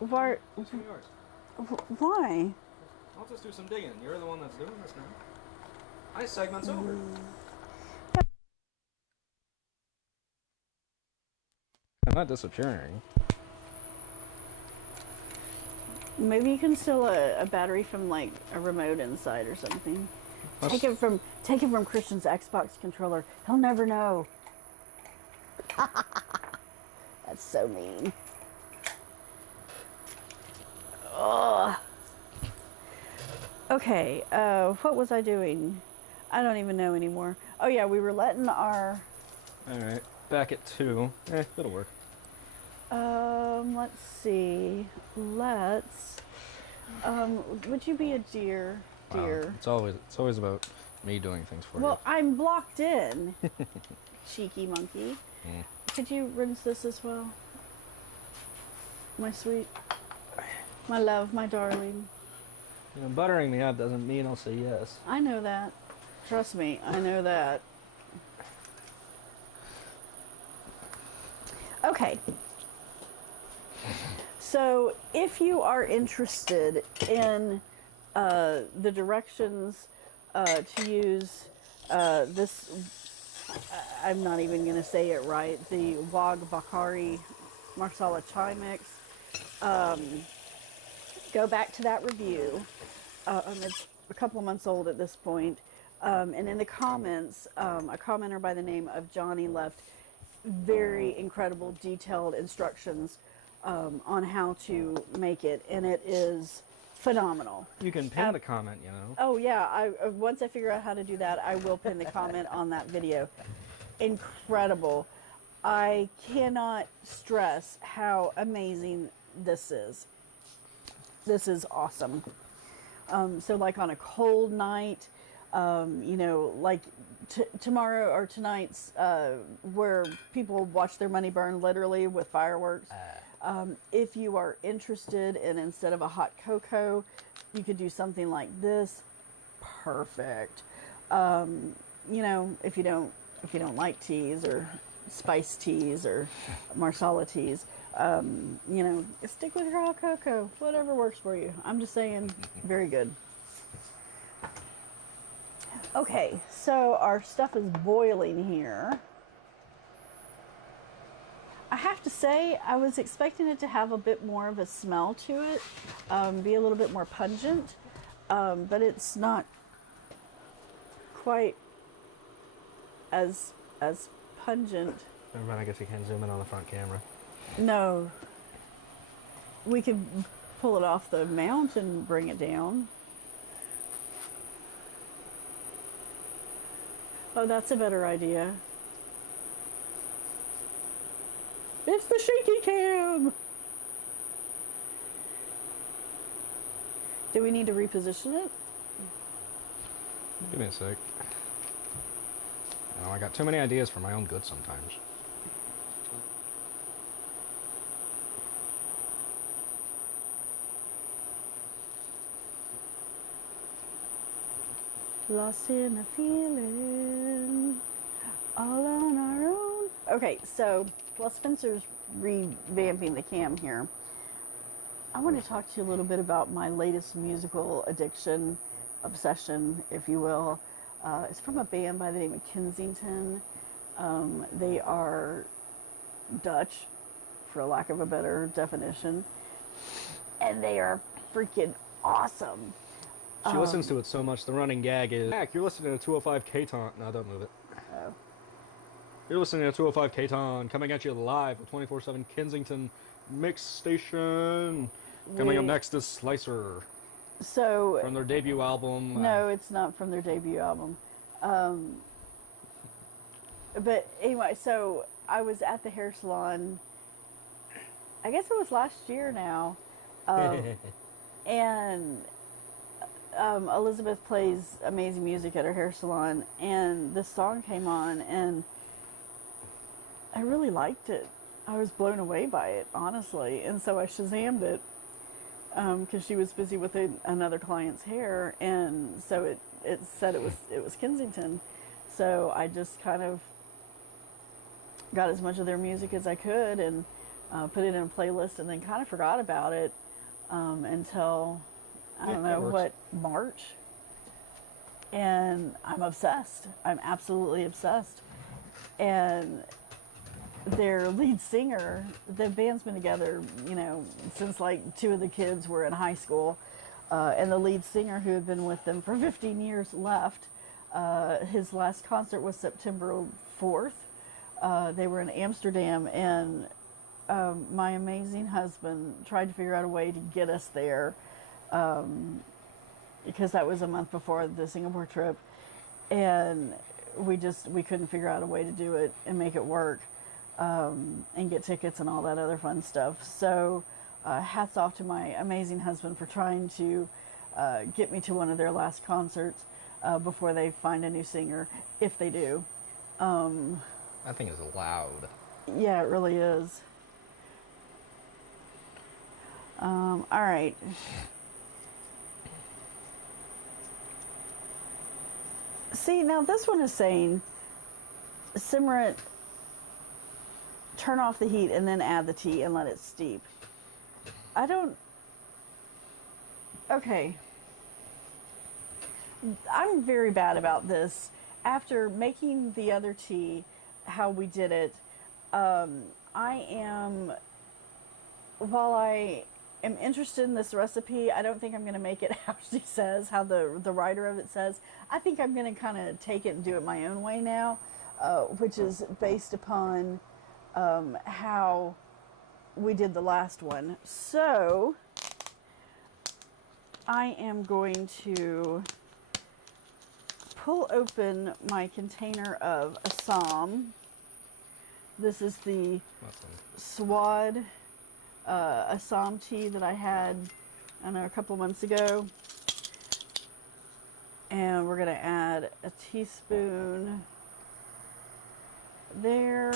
Why? What's yours? Why? I'll just do some digging. You're the one that's doing this now. My segment's over. I'm not disappearing. Maybe you can steal a battery from like a remote inside or something. Take it from Christian's Xbox controller. He'll never know. That's so mean. Ugh. Okay, what was I doing? I don't even know anymore. Oh yeah, we were letting our... Alright, back at 2. It'll work. Let's see. Would you be a dear? It's always about me doing things for you. Well, I'm blocked in. Cheeky monkey. Could you rinse this as well? My sweet, my love, my darling. You know, buttering me up doesn't mean I'll say yes. I know that. Trust me, I know that. Okay. So, if you are interested in the directions to use this, I'm not even going to say it right, the Wag Bakari Masala Chai mix, go back to that review. It's a couple of months old at this point. And in the comments, a commenter by the name of Johnny left very incredible detailed instructions on how to make it, and it is phenomenal. You can pin the comment, you know. Oh yeah, once I figure out how to do that, I will pin the comment on that video. Incredible. I cannot stress how amazing this is. This is awesome. So like on a cold night, you know, like tomorrow or tonight's where people watch their money burn literally with fireworks. If you are interested in, instead of a hot cocoa, you could do something like this. Perfect. You know, if you don't like teas or spiced teas or Marsala teas, you know, stick with your hot cocoa. Whatever works for you. I'm just saying, very good. Okay, so our stuff is boiling here. I have to say, I was expecting it to have a bit more of a smell to it, be a little bit more pungent, but it's not quite as pungent. Never mind, I guess you can't zoom in on the front camera. No. We could pull it off the mount and bring it down. Oh, that's a better idea. It's the shaky cam! Do we need to reposition it? Give me a sec. Oh, I got too many ideas for my own good sometimes. Lost in a feeling, all on our own. Okay, so while Spencer's revamping the cam here, I want to talk to you a little bit about my latest musical addiction, obsession, if you will. It's from a band by the name of Kensington. They are Dutch, for lack of a better definition, and they are freaking awesome. She listens to it so much, the running gag is, Mac, you're listening to 205 K-Ton. No, don't move it. Oh. You're listening to 205 K-Ton, coming at you live with 24/7 Kensington Mix Station. Coming up next is Slicer So from their debut album. no, it's not from their debut album. But anyway, so I was at the hair salon. I guess it was last year now, and Elizabeth plays amazing music at her hair salon, and this song came on, and I really liked it. I was blown away by it, honestly, and so I Shazammed it because she was busy with another client's hair, and so it said it was Kensington, so I just kind of got as much of their music as I could and put it in a playlist, and then kind of forgot about it until I don't know what, March, and I'm obsessed. I'm absolutely obsessed, and their lead singer, the band's been together, since like two of the kids were in high school, and the lead singer, who had been with them for 15 years, left. His last concert was September 4th. They were in Amsterdam, and my amazing husband tried to figure out a way to get us there, because that was a month before the Singapore trip, and we couldn't figure out a way to do it and make it work. And get tickets and all that other fun stuff. So hats off to my amazing husband for trying to get me to one of their last concerts before they find a new singer, if they do. That thing is loud. Yeah, it really is. All right. See, now this one is saying simmer it, turn off the heat, and then add the tea and let it steep. Okay. I'm very bad about this. After making the other tea, how we did it, while I am interested in this recipe, I don't think I'm going to make it how she says, how the writer of it says. I think I'm going to kind of take it and do it my own way now, which is based upon how we did the last one. So I am going to pull open my container of Assam. This is the Swad Assam tea that I had, I don't know, a couple months ago. And we're going to add a teaspoon there.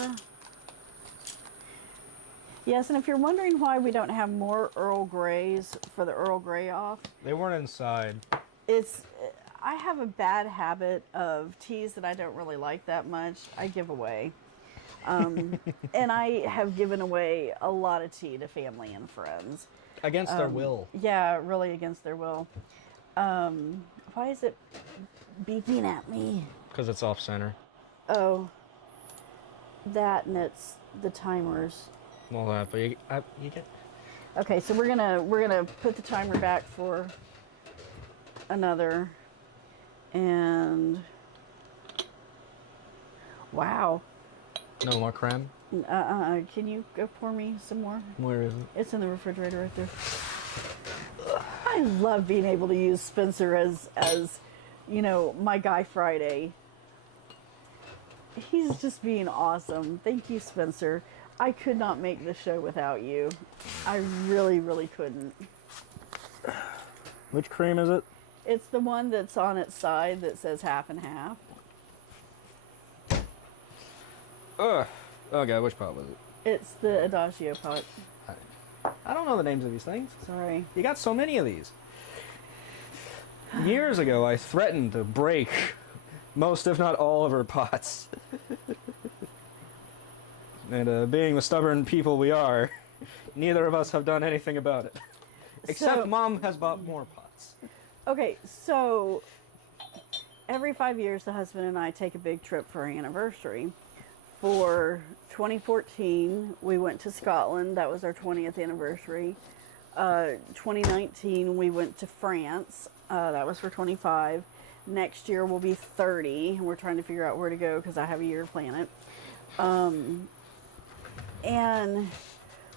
Yes, and if you're wondering why we don't have more Earl Grays for the Earl Gray Off, They weren't inside. I have a bad habit of teas that I don't really like that much, I give away. And I have given away a lot of tea to family and friends. Against their will. Yeah, really against their will. Why is it beeping at me? Because it's off center. Oh, that and it's the timers. Well, that, but you get. Okay, so we're gonna put the timer back for another, and wow. No more creme? Can you go pour me some more? Where is it? It's in the refrigerator right there. I love being able to use Spencer as my Guy Friday. He's just being awesome. Thank you, Spencer. I could not make this show without you. I really, really couldn't. Which cream is it? It's the one that's on its side that says half and half. Okay, which pot was it? It's the Adagio pot. I don't know the names of these things. Sorry. You got so many of these. Years ago, I threatened to break most, if not all, of her pots. And being the stubborn people we are, neither of us have done anything about it. Except So- Mom has bought more pots. Okay, so every 5 years, the husband and I take a big trip for our anniversary. For 2014, we went to Scotland. That was our 20th anniversary. 2019, we went to France. That was for 25. Next year will be 30. And we're trying to figure out where to go because I have a year to plan it. And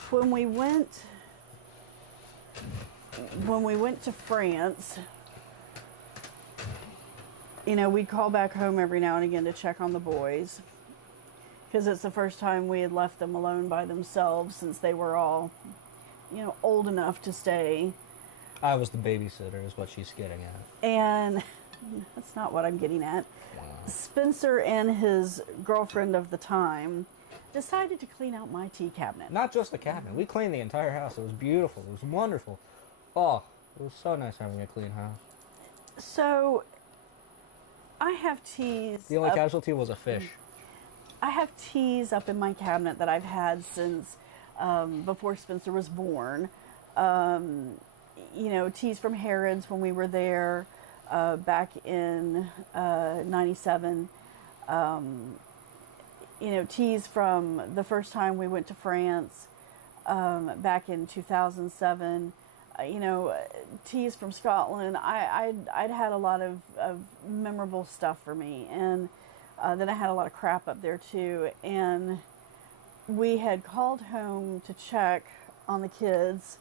when we went to France, you know, we'd call back home every now and again to check on the boys because it's the first time we had left them alone by themselves since they were all, you know, old enough to stay. I was the babysitter, is what she's getting at. And that's not what I'm getting at. Wow. Spencer and his girlfriend of the time decided to clean out my tea cabinet. Not just the cabinet. We cleaned the entire house. It was beautiful. It was wonderful. Oh, it was so nice having a clean house. So I have teas. The only casualty was a fish. I have teas up in my cabinet that I've had since before Spencer was born. You know, teas from Harrods when we were there back in 97. You know, teas from the first time we went to France back in 2007. You know, teas from Scotland. I'd had a lot of memorable stuff for me, and then I had a lot of crap up there too. And we had called home to check on the kids,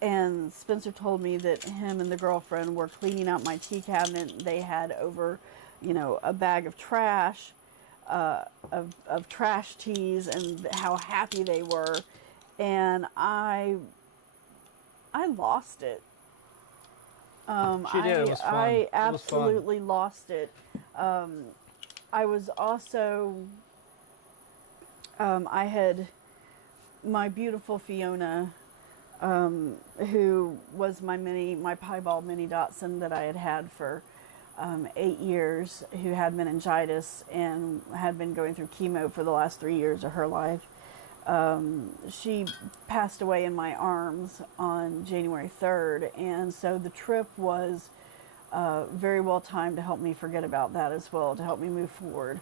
and Spencer told me that him and the girlfriend were cleaning out my tea cabinet. They had over, you know, a bag of trash, of trash teas, and how happy they were. And I lost it. She did. It was fun. I It was fun. absolutely lost it. I was also, I had my beautiful Fiona, who was my piebald mini Dachshund that I had had for 8 years, who had meningitis and had been going through chemo for the last 3 years of her life. She passed away in my arms on January 3rd, and so the trip was very well timed to help me forget about that as well, to help me move forward.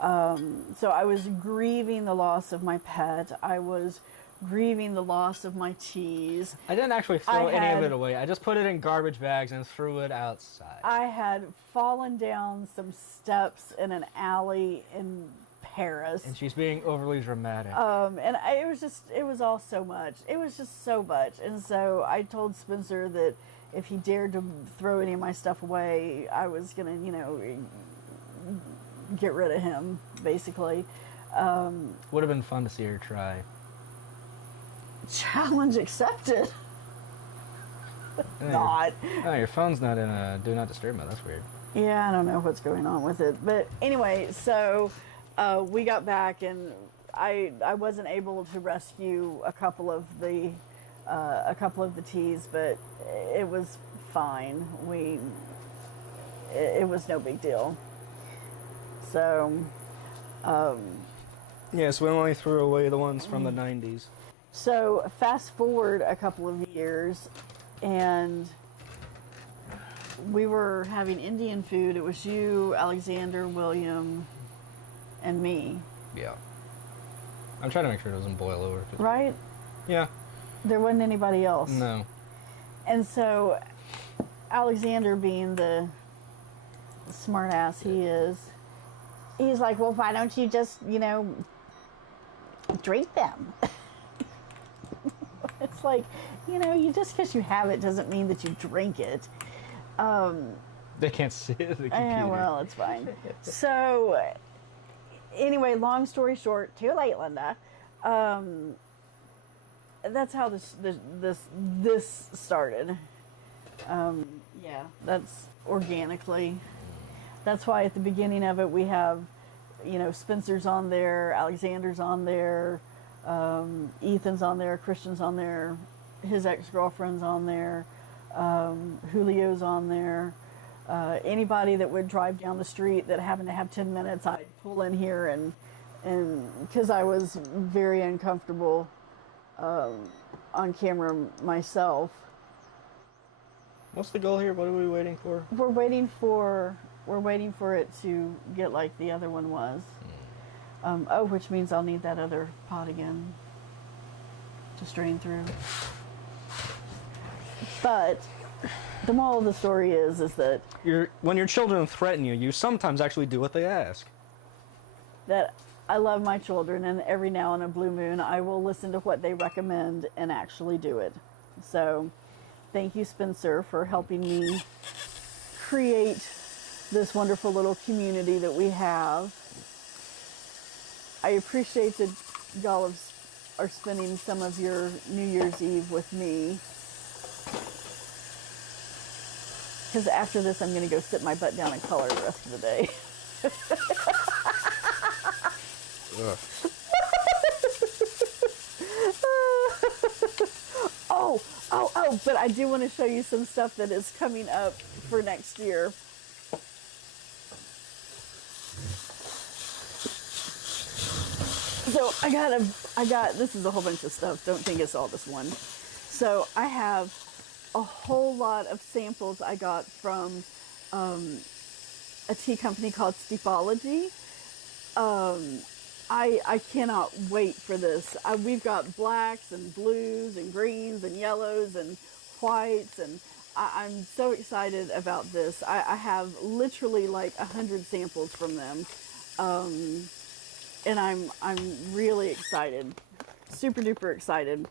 So I was grieving the loss of my pet. I was grieving the loss of my teas. I didn't actually throw any of it away. I just put it in garbage bags and threw it outside. I had fallen down some steps in an alley in Paris. And she's being overly dramatic. And it was all so much. It was just so much. And so I told Spencer that if he dared to throw any of my stuff away, I was going to, you know, get rid of him, basically. Would have been fun to see her try. Challenge accepted. Hey, Not. Oh, your phone's not in a do not disturb mode. That's weird. Yeah, I don't know what's going on with it. But anyway, so we got back, and I wasn't able to rescue a couple of the teas, but it was fine. It was no big deal. So Yes, we only threw away the ones from the 90s. So fast forward a couple of years, and we were having Indian food. It was you, Alexander, William, and me. Yeah. I'm trying to make sure it doesn't boil over. Right? Yeah. There wasn't anybody else. No. And so Alexander, being the smart ass he is, he's like, well, why don't you just, you know, drink them? It's like, you know, just because you have it doesn't mean that you drink it. They can't see it. The computer. Yeah, well, it's fine. So, anyway, long story short, too late, Linda. That's how this started. Yeah, that's organically. That's why at the beginning of it we have, you know, Spencer's on there, Alexander's on there, Ethan's on there, Christian's on there, his ex-girlfriend's on there, Julio's on there. Anybody that would drive down the street that happened to have 10 minutes, I'd pull in here and because I was very uncomfortable on camera myself, What's the goal here? What are we waiting for? We're waiting for it to get like the other one was. Which means I'll need that other pot again to strain through. But the moral of the story is that when your children threaten you, you sometimes actually do what they ask. that I love my children, and every now and a blue moon I will listen to what they recommend and actually do it. So thank you, Spencer, for helping me create this wonderful little community that we have. I appreciate that y'all are spending some of your New Year's Eve with me. Because after this, I'm going to go sit my butt down and color the rest of the day. But I do want to show you some stuff that is coming up for next year. So this is a whole bunch of stuff. Don't think it's all this one. So I have a whole lot of samples I got from a tea company called Steepology. I cannot wait for this. We've got blacks and blues and greens and yellows and whites, and I'm so excited about this. I have literally like 100 samples from them, and I'm really excited, super duper excited.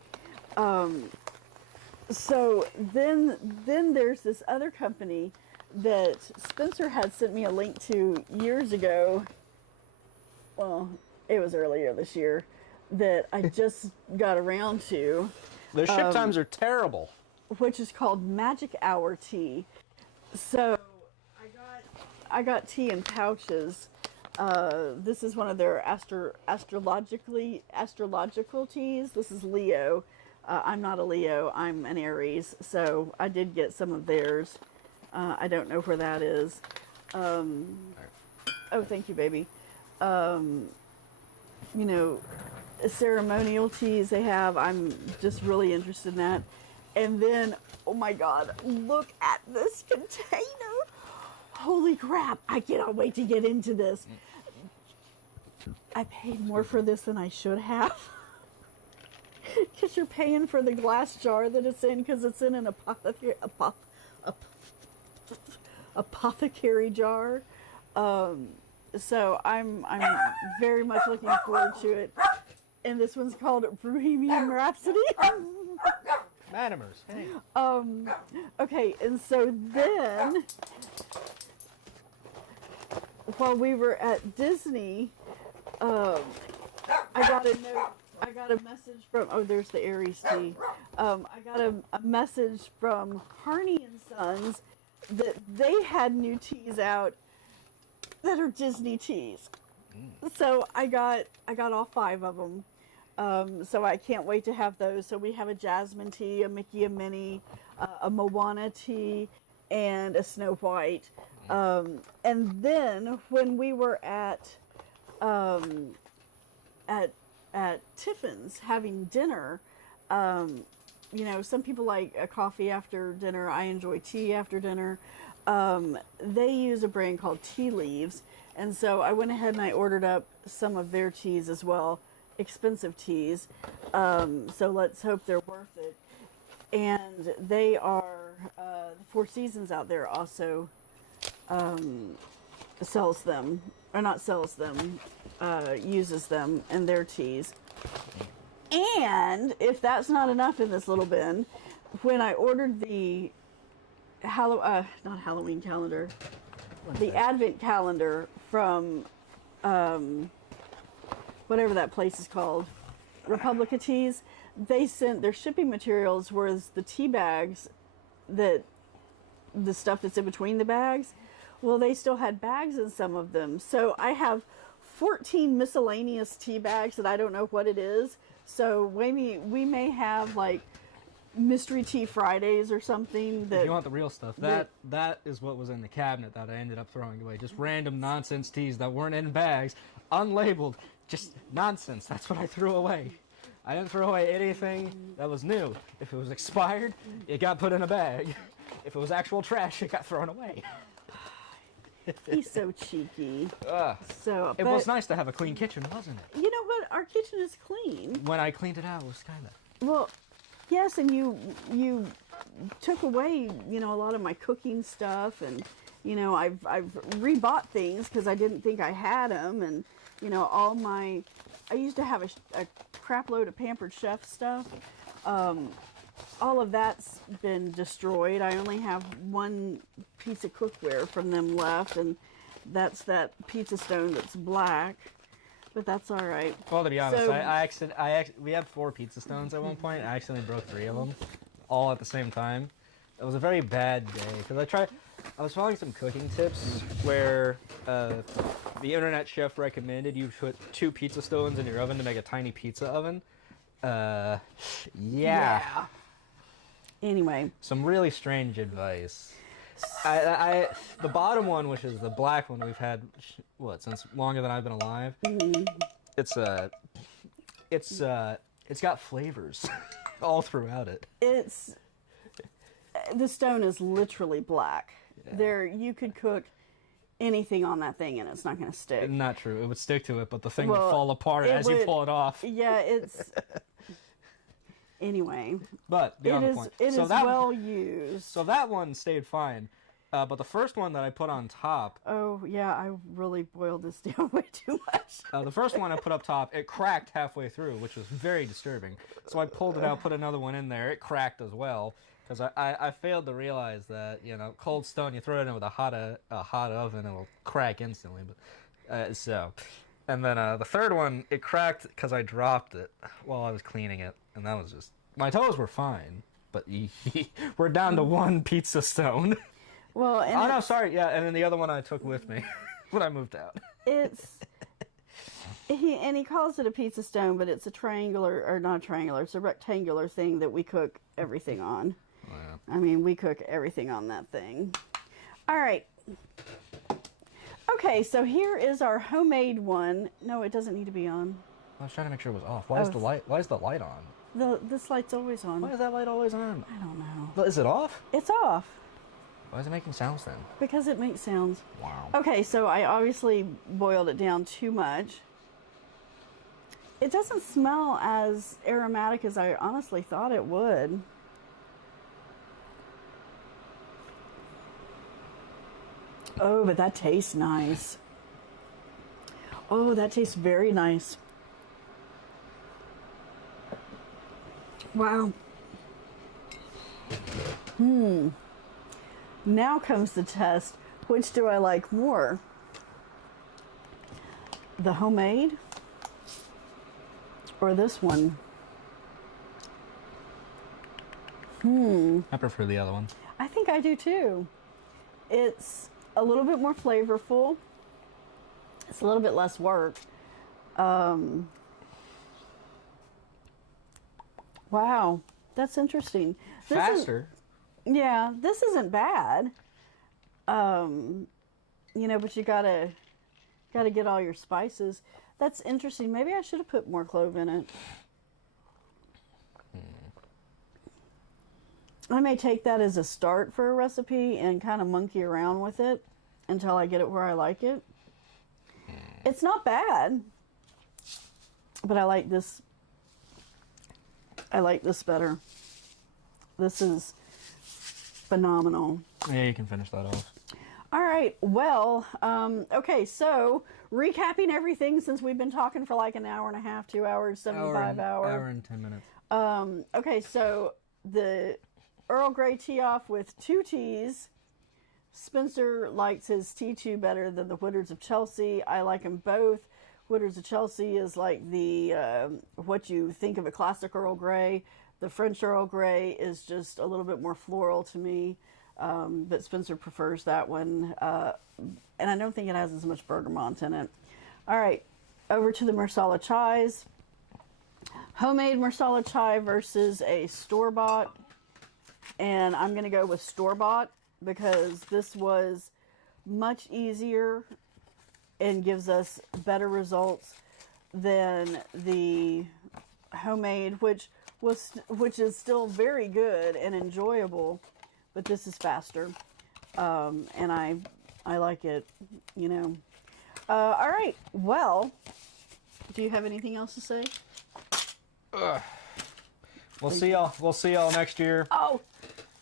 So then there's this other company that Spencer had sent me a link to years ago. Well, it was earlier this year that I just got around to. The ship times are terrible. Which is called Magic Hour Tea. So I got tea in pouches. This is one of their astrological teas. This is Leo. I'm not a Leo. I'm an Aries. So I did get some of theirs. I don't know where that is. Oh, thank you, baby. Ceremonial teas they have. I'm just really interested in that. And then, oh my God, look at this container. Holy crap, I cannot wait to get into this. I paid more for this than I should have. Because you're paying for the glass jar that it's in, because it's in an apothecary jar. So I'm very much looking forward to it. And this one's called Bohemian Rhapsody. Madamers. Hey. Okay, and so then, while we were at Disney, I got a message from, there's the Aries tea. I got a message from Harney and Sons that they had new teas out that are Disney teas. So I got all 5 of them. So I can't wait to have those. So we have a jasmine tea, a Mickey and Minnie, a Moana tea, and a Snow White. And then when we were at Tiffin's having dinner, some people like a coffee after dinner. I enjoy tea after dinner. They use a brand called Tea Leaves. And so I went ahead and I ordered up some of their teas as well. Expensive teas. So let's hope they're worth it. And they are, the Four Seasons out there also sells them, or not sells them, uses them in their teas. And if that's not enough in this little bin, when I ordered the not Halloween calendar, the Advent calendar from whatever that place is called, Republica Teas, they sent their shipping materials was the tea bags, the stuff that's in between the bags. Well, they still had bags in some of them. So I have 14 miscellaneous tea bags that I don't know what it is. So we may have like Mystery Tea Fridays or something. That if you want the real stuff, that is what was in the cabinet that I ended up throwing away. Just random nonsense teas that weren't in bags, unlabeled, just nonsense. That's what I threw away. I didn't throw away anything that was new. If it was expired, it got put in a bag. if it was actual trash, it got thrown away. He's so cheeky. Ugh. So It was nice to have a clean kitchen, wasn't it? You know what? Our kitchen is clean. When I cleaned it out, it was kind of... Well, yes, and you took away, you know, a lot of my cooking stuff, and you know, I've rebought things because I didn't think I had them, and you know, I used to have a crap load of Pampered Chef stuff. All of that's been destroyed. I only have one piece of cookware from them left, and that's that pizza stone that's black. But that's all right. Well, to be honest, So- we had 4 pizza stones at one point. I accidentally broke 3 of them, all at the same time. It was a very bad day because I was following some cooking tips where the internet chef recommended you put 2 pizza stones in your oven to make a tiny pizza oven. Yeah. Anyway. Some really strange advice. The bottom one, which is the black one, we've had since longer than I've been alive. It's got flavors all throughout it. The stone is literally black. Yeah. You could cook anything on that thing and it's not going to stick. Not true. It would stick to it, but the thing would fall apart as you pull it off. Yeah, it's... Anyway. But beyond the point. It is well used. So that one stayed fine. But the first one that I put on top... Oh, yeah, I really boiled this down way too much. The first one I put up top, it cracked halfway through, which was very disturbing. So I pulled it out, put another one in there. It cracked as well. Because I failed to realize that, you know, cold stone, you throw it in with a hot oven, it'll crack instantly. And then the third one, it cracked because I dropped it while I was cleaning it. And that was just... My toes were fine, but we're down to 1 pizza stone. Well, and no, sorry, yeah, and then the other one I took with me when I moved out. He calls it a pizza stone, but it's a triangular, or not a triangular, it's a rectangular thing that we cook everything on. Yeah. I mean, we cook everything on that thing. All right. Okay, so here is our homemade one. No, it doesn't need to be on. I was trying to make sure it was off. Why is the light on? This light's always on. Why is that light always on? I don't know. Is it off? It's off. Why is it making sounds then? Because it makes sounds. Wow. Okay, so I obviously boiled it down too much. It doesn't smell as aromatic as I honestly thought it would. Oh, but that tastes nice. Oh, that tastes very nice. Wow. Now comes the test. Which do I like more? The homemade or this one? I prefer the other one. I think I do too. It's a little bit more flavorful. It's a little bit less work. Wow, that's interesting. Faster. Yeah, this isn't bad. You know, but you gotta get all your spices. That's interesting. Maybe I should have put more clove in it. I may take that as a start for a recipe and kind of monkey around with it until I get it where I like it. It's not bad, but I like this. I like this better. This is phenomenal. Yeah, you can finish that off. All right. Well, okay. So recapping everything since we've been talking for like an hour and a half, 2 hours, 75 hours. Hour and 10 minutes. Okay. So the Earl Gray tea off with 2 teas. Spencer likes his T2 better than the Woodwards of Chelsea. I like them both. Woodwards of Chelsea is like the what you think of a classic Earl Grey. The French Earl Grey is just a little bit more floral to me, but Spencer prefers that one. And I don't think it has as much bergamot in it. All right, over to the Masala Chais. Homemade Masala Chai versus a store-bought. And I'm going to go with store-bought because this was much easier and gives us better results than the homemade, which is still very good and enjoyable, but this is faster, and I like it. You know. All right. Well, do you have anything else to say? We'll see y'all. We'll see y'all next year. Oh,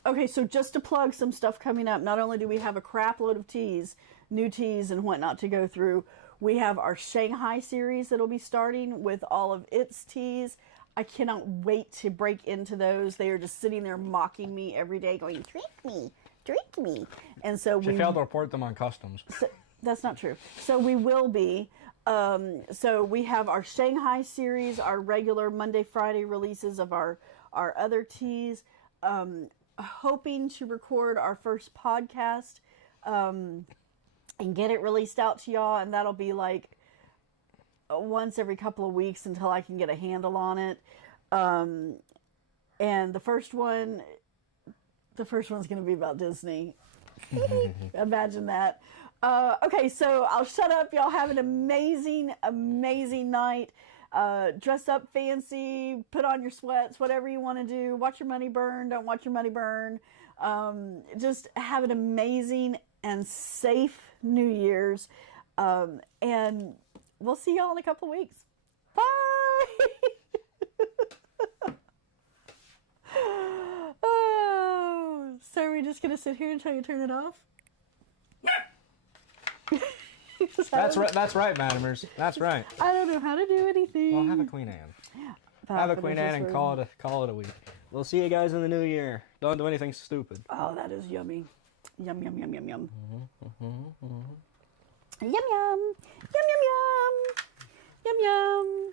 okay. So just to plug some stuff coming up. Not only do we have a crap load of teas, new teas and whatnot to go through, we have our Shanghai series that'll be starting with all of its teas. I cannot wait to break into those. They are just sitting there mocking me every day, going, "Drink me, drink me." And so She failed to report them on customs. So, that's not true. So we will be. So we have our Shanghai series, our regular Monday, Friday releases of our other teas. Hoping to record our first podcast and get it released out to y'all, and that'll be like once every couple of weeks until I can get a handle on it. And the first one's going to be about Disney. Imagine that. Okay, so I'll shut up. Y'all have an amazing, amazing night. Dress up fancy, put on your sweats, whatever you want to do. Watch your money burn, don't watch your money burn. Just have an amazing and safe New Year's. And we'll see y'all in a couple of weeks. Bye! Oh, so are we just going to sit here until you turn it off? That's right, Madamers. That's right. I don't know how to do anything. Well, have a Queen Anne. Have a Queen Anne and call it a week. We'll see you guys in the new year. Don't do anything stupid. Oh, that is yummy. Yum, yum, yum, yum, yum. Yum, yum. Yum, yum, yum. Yum, yum.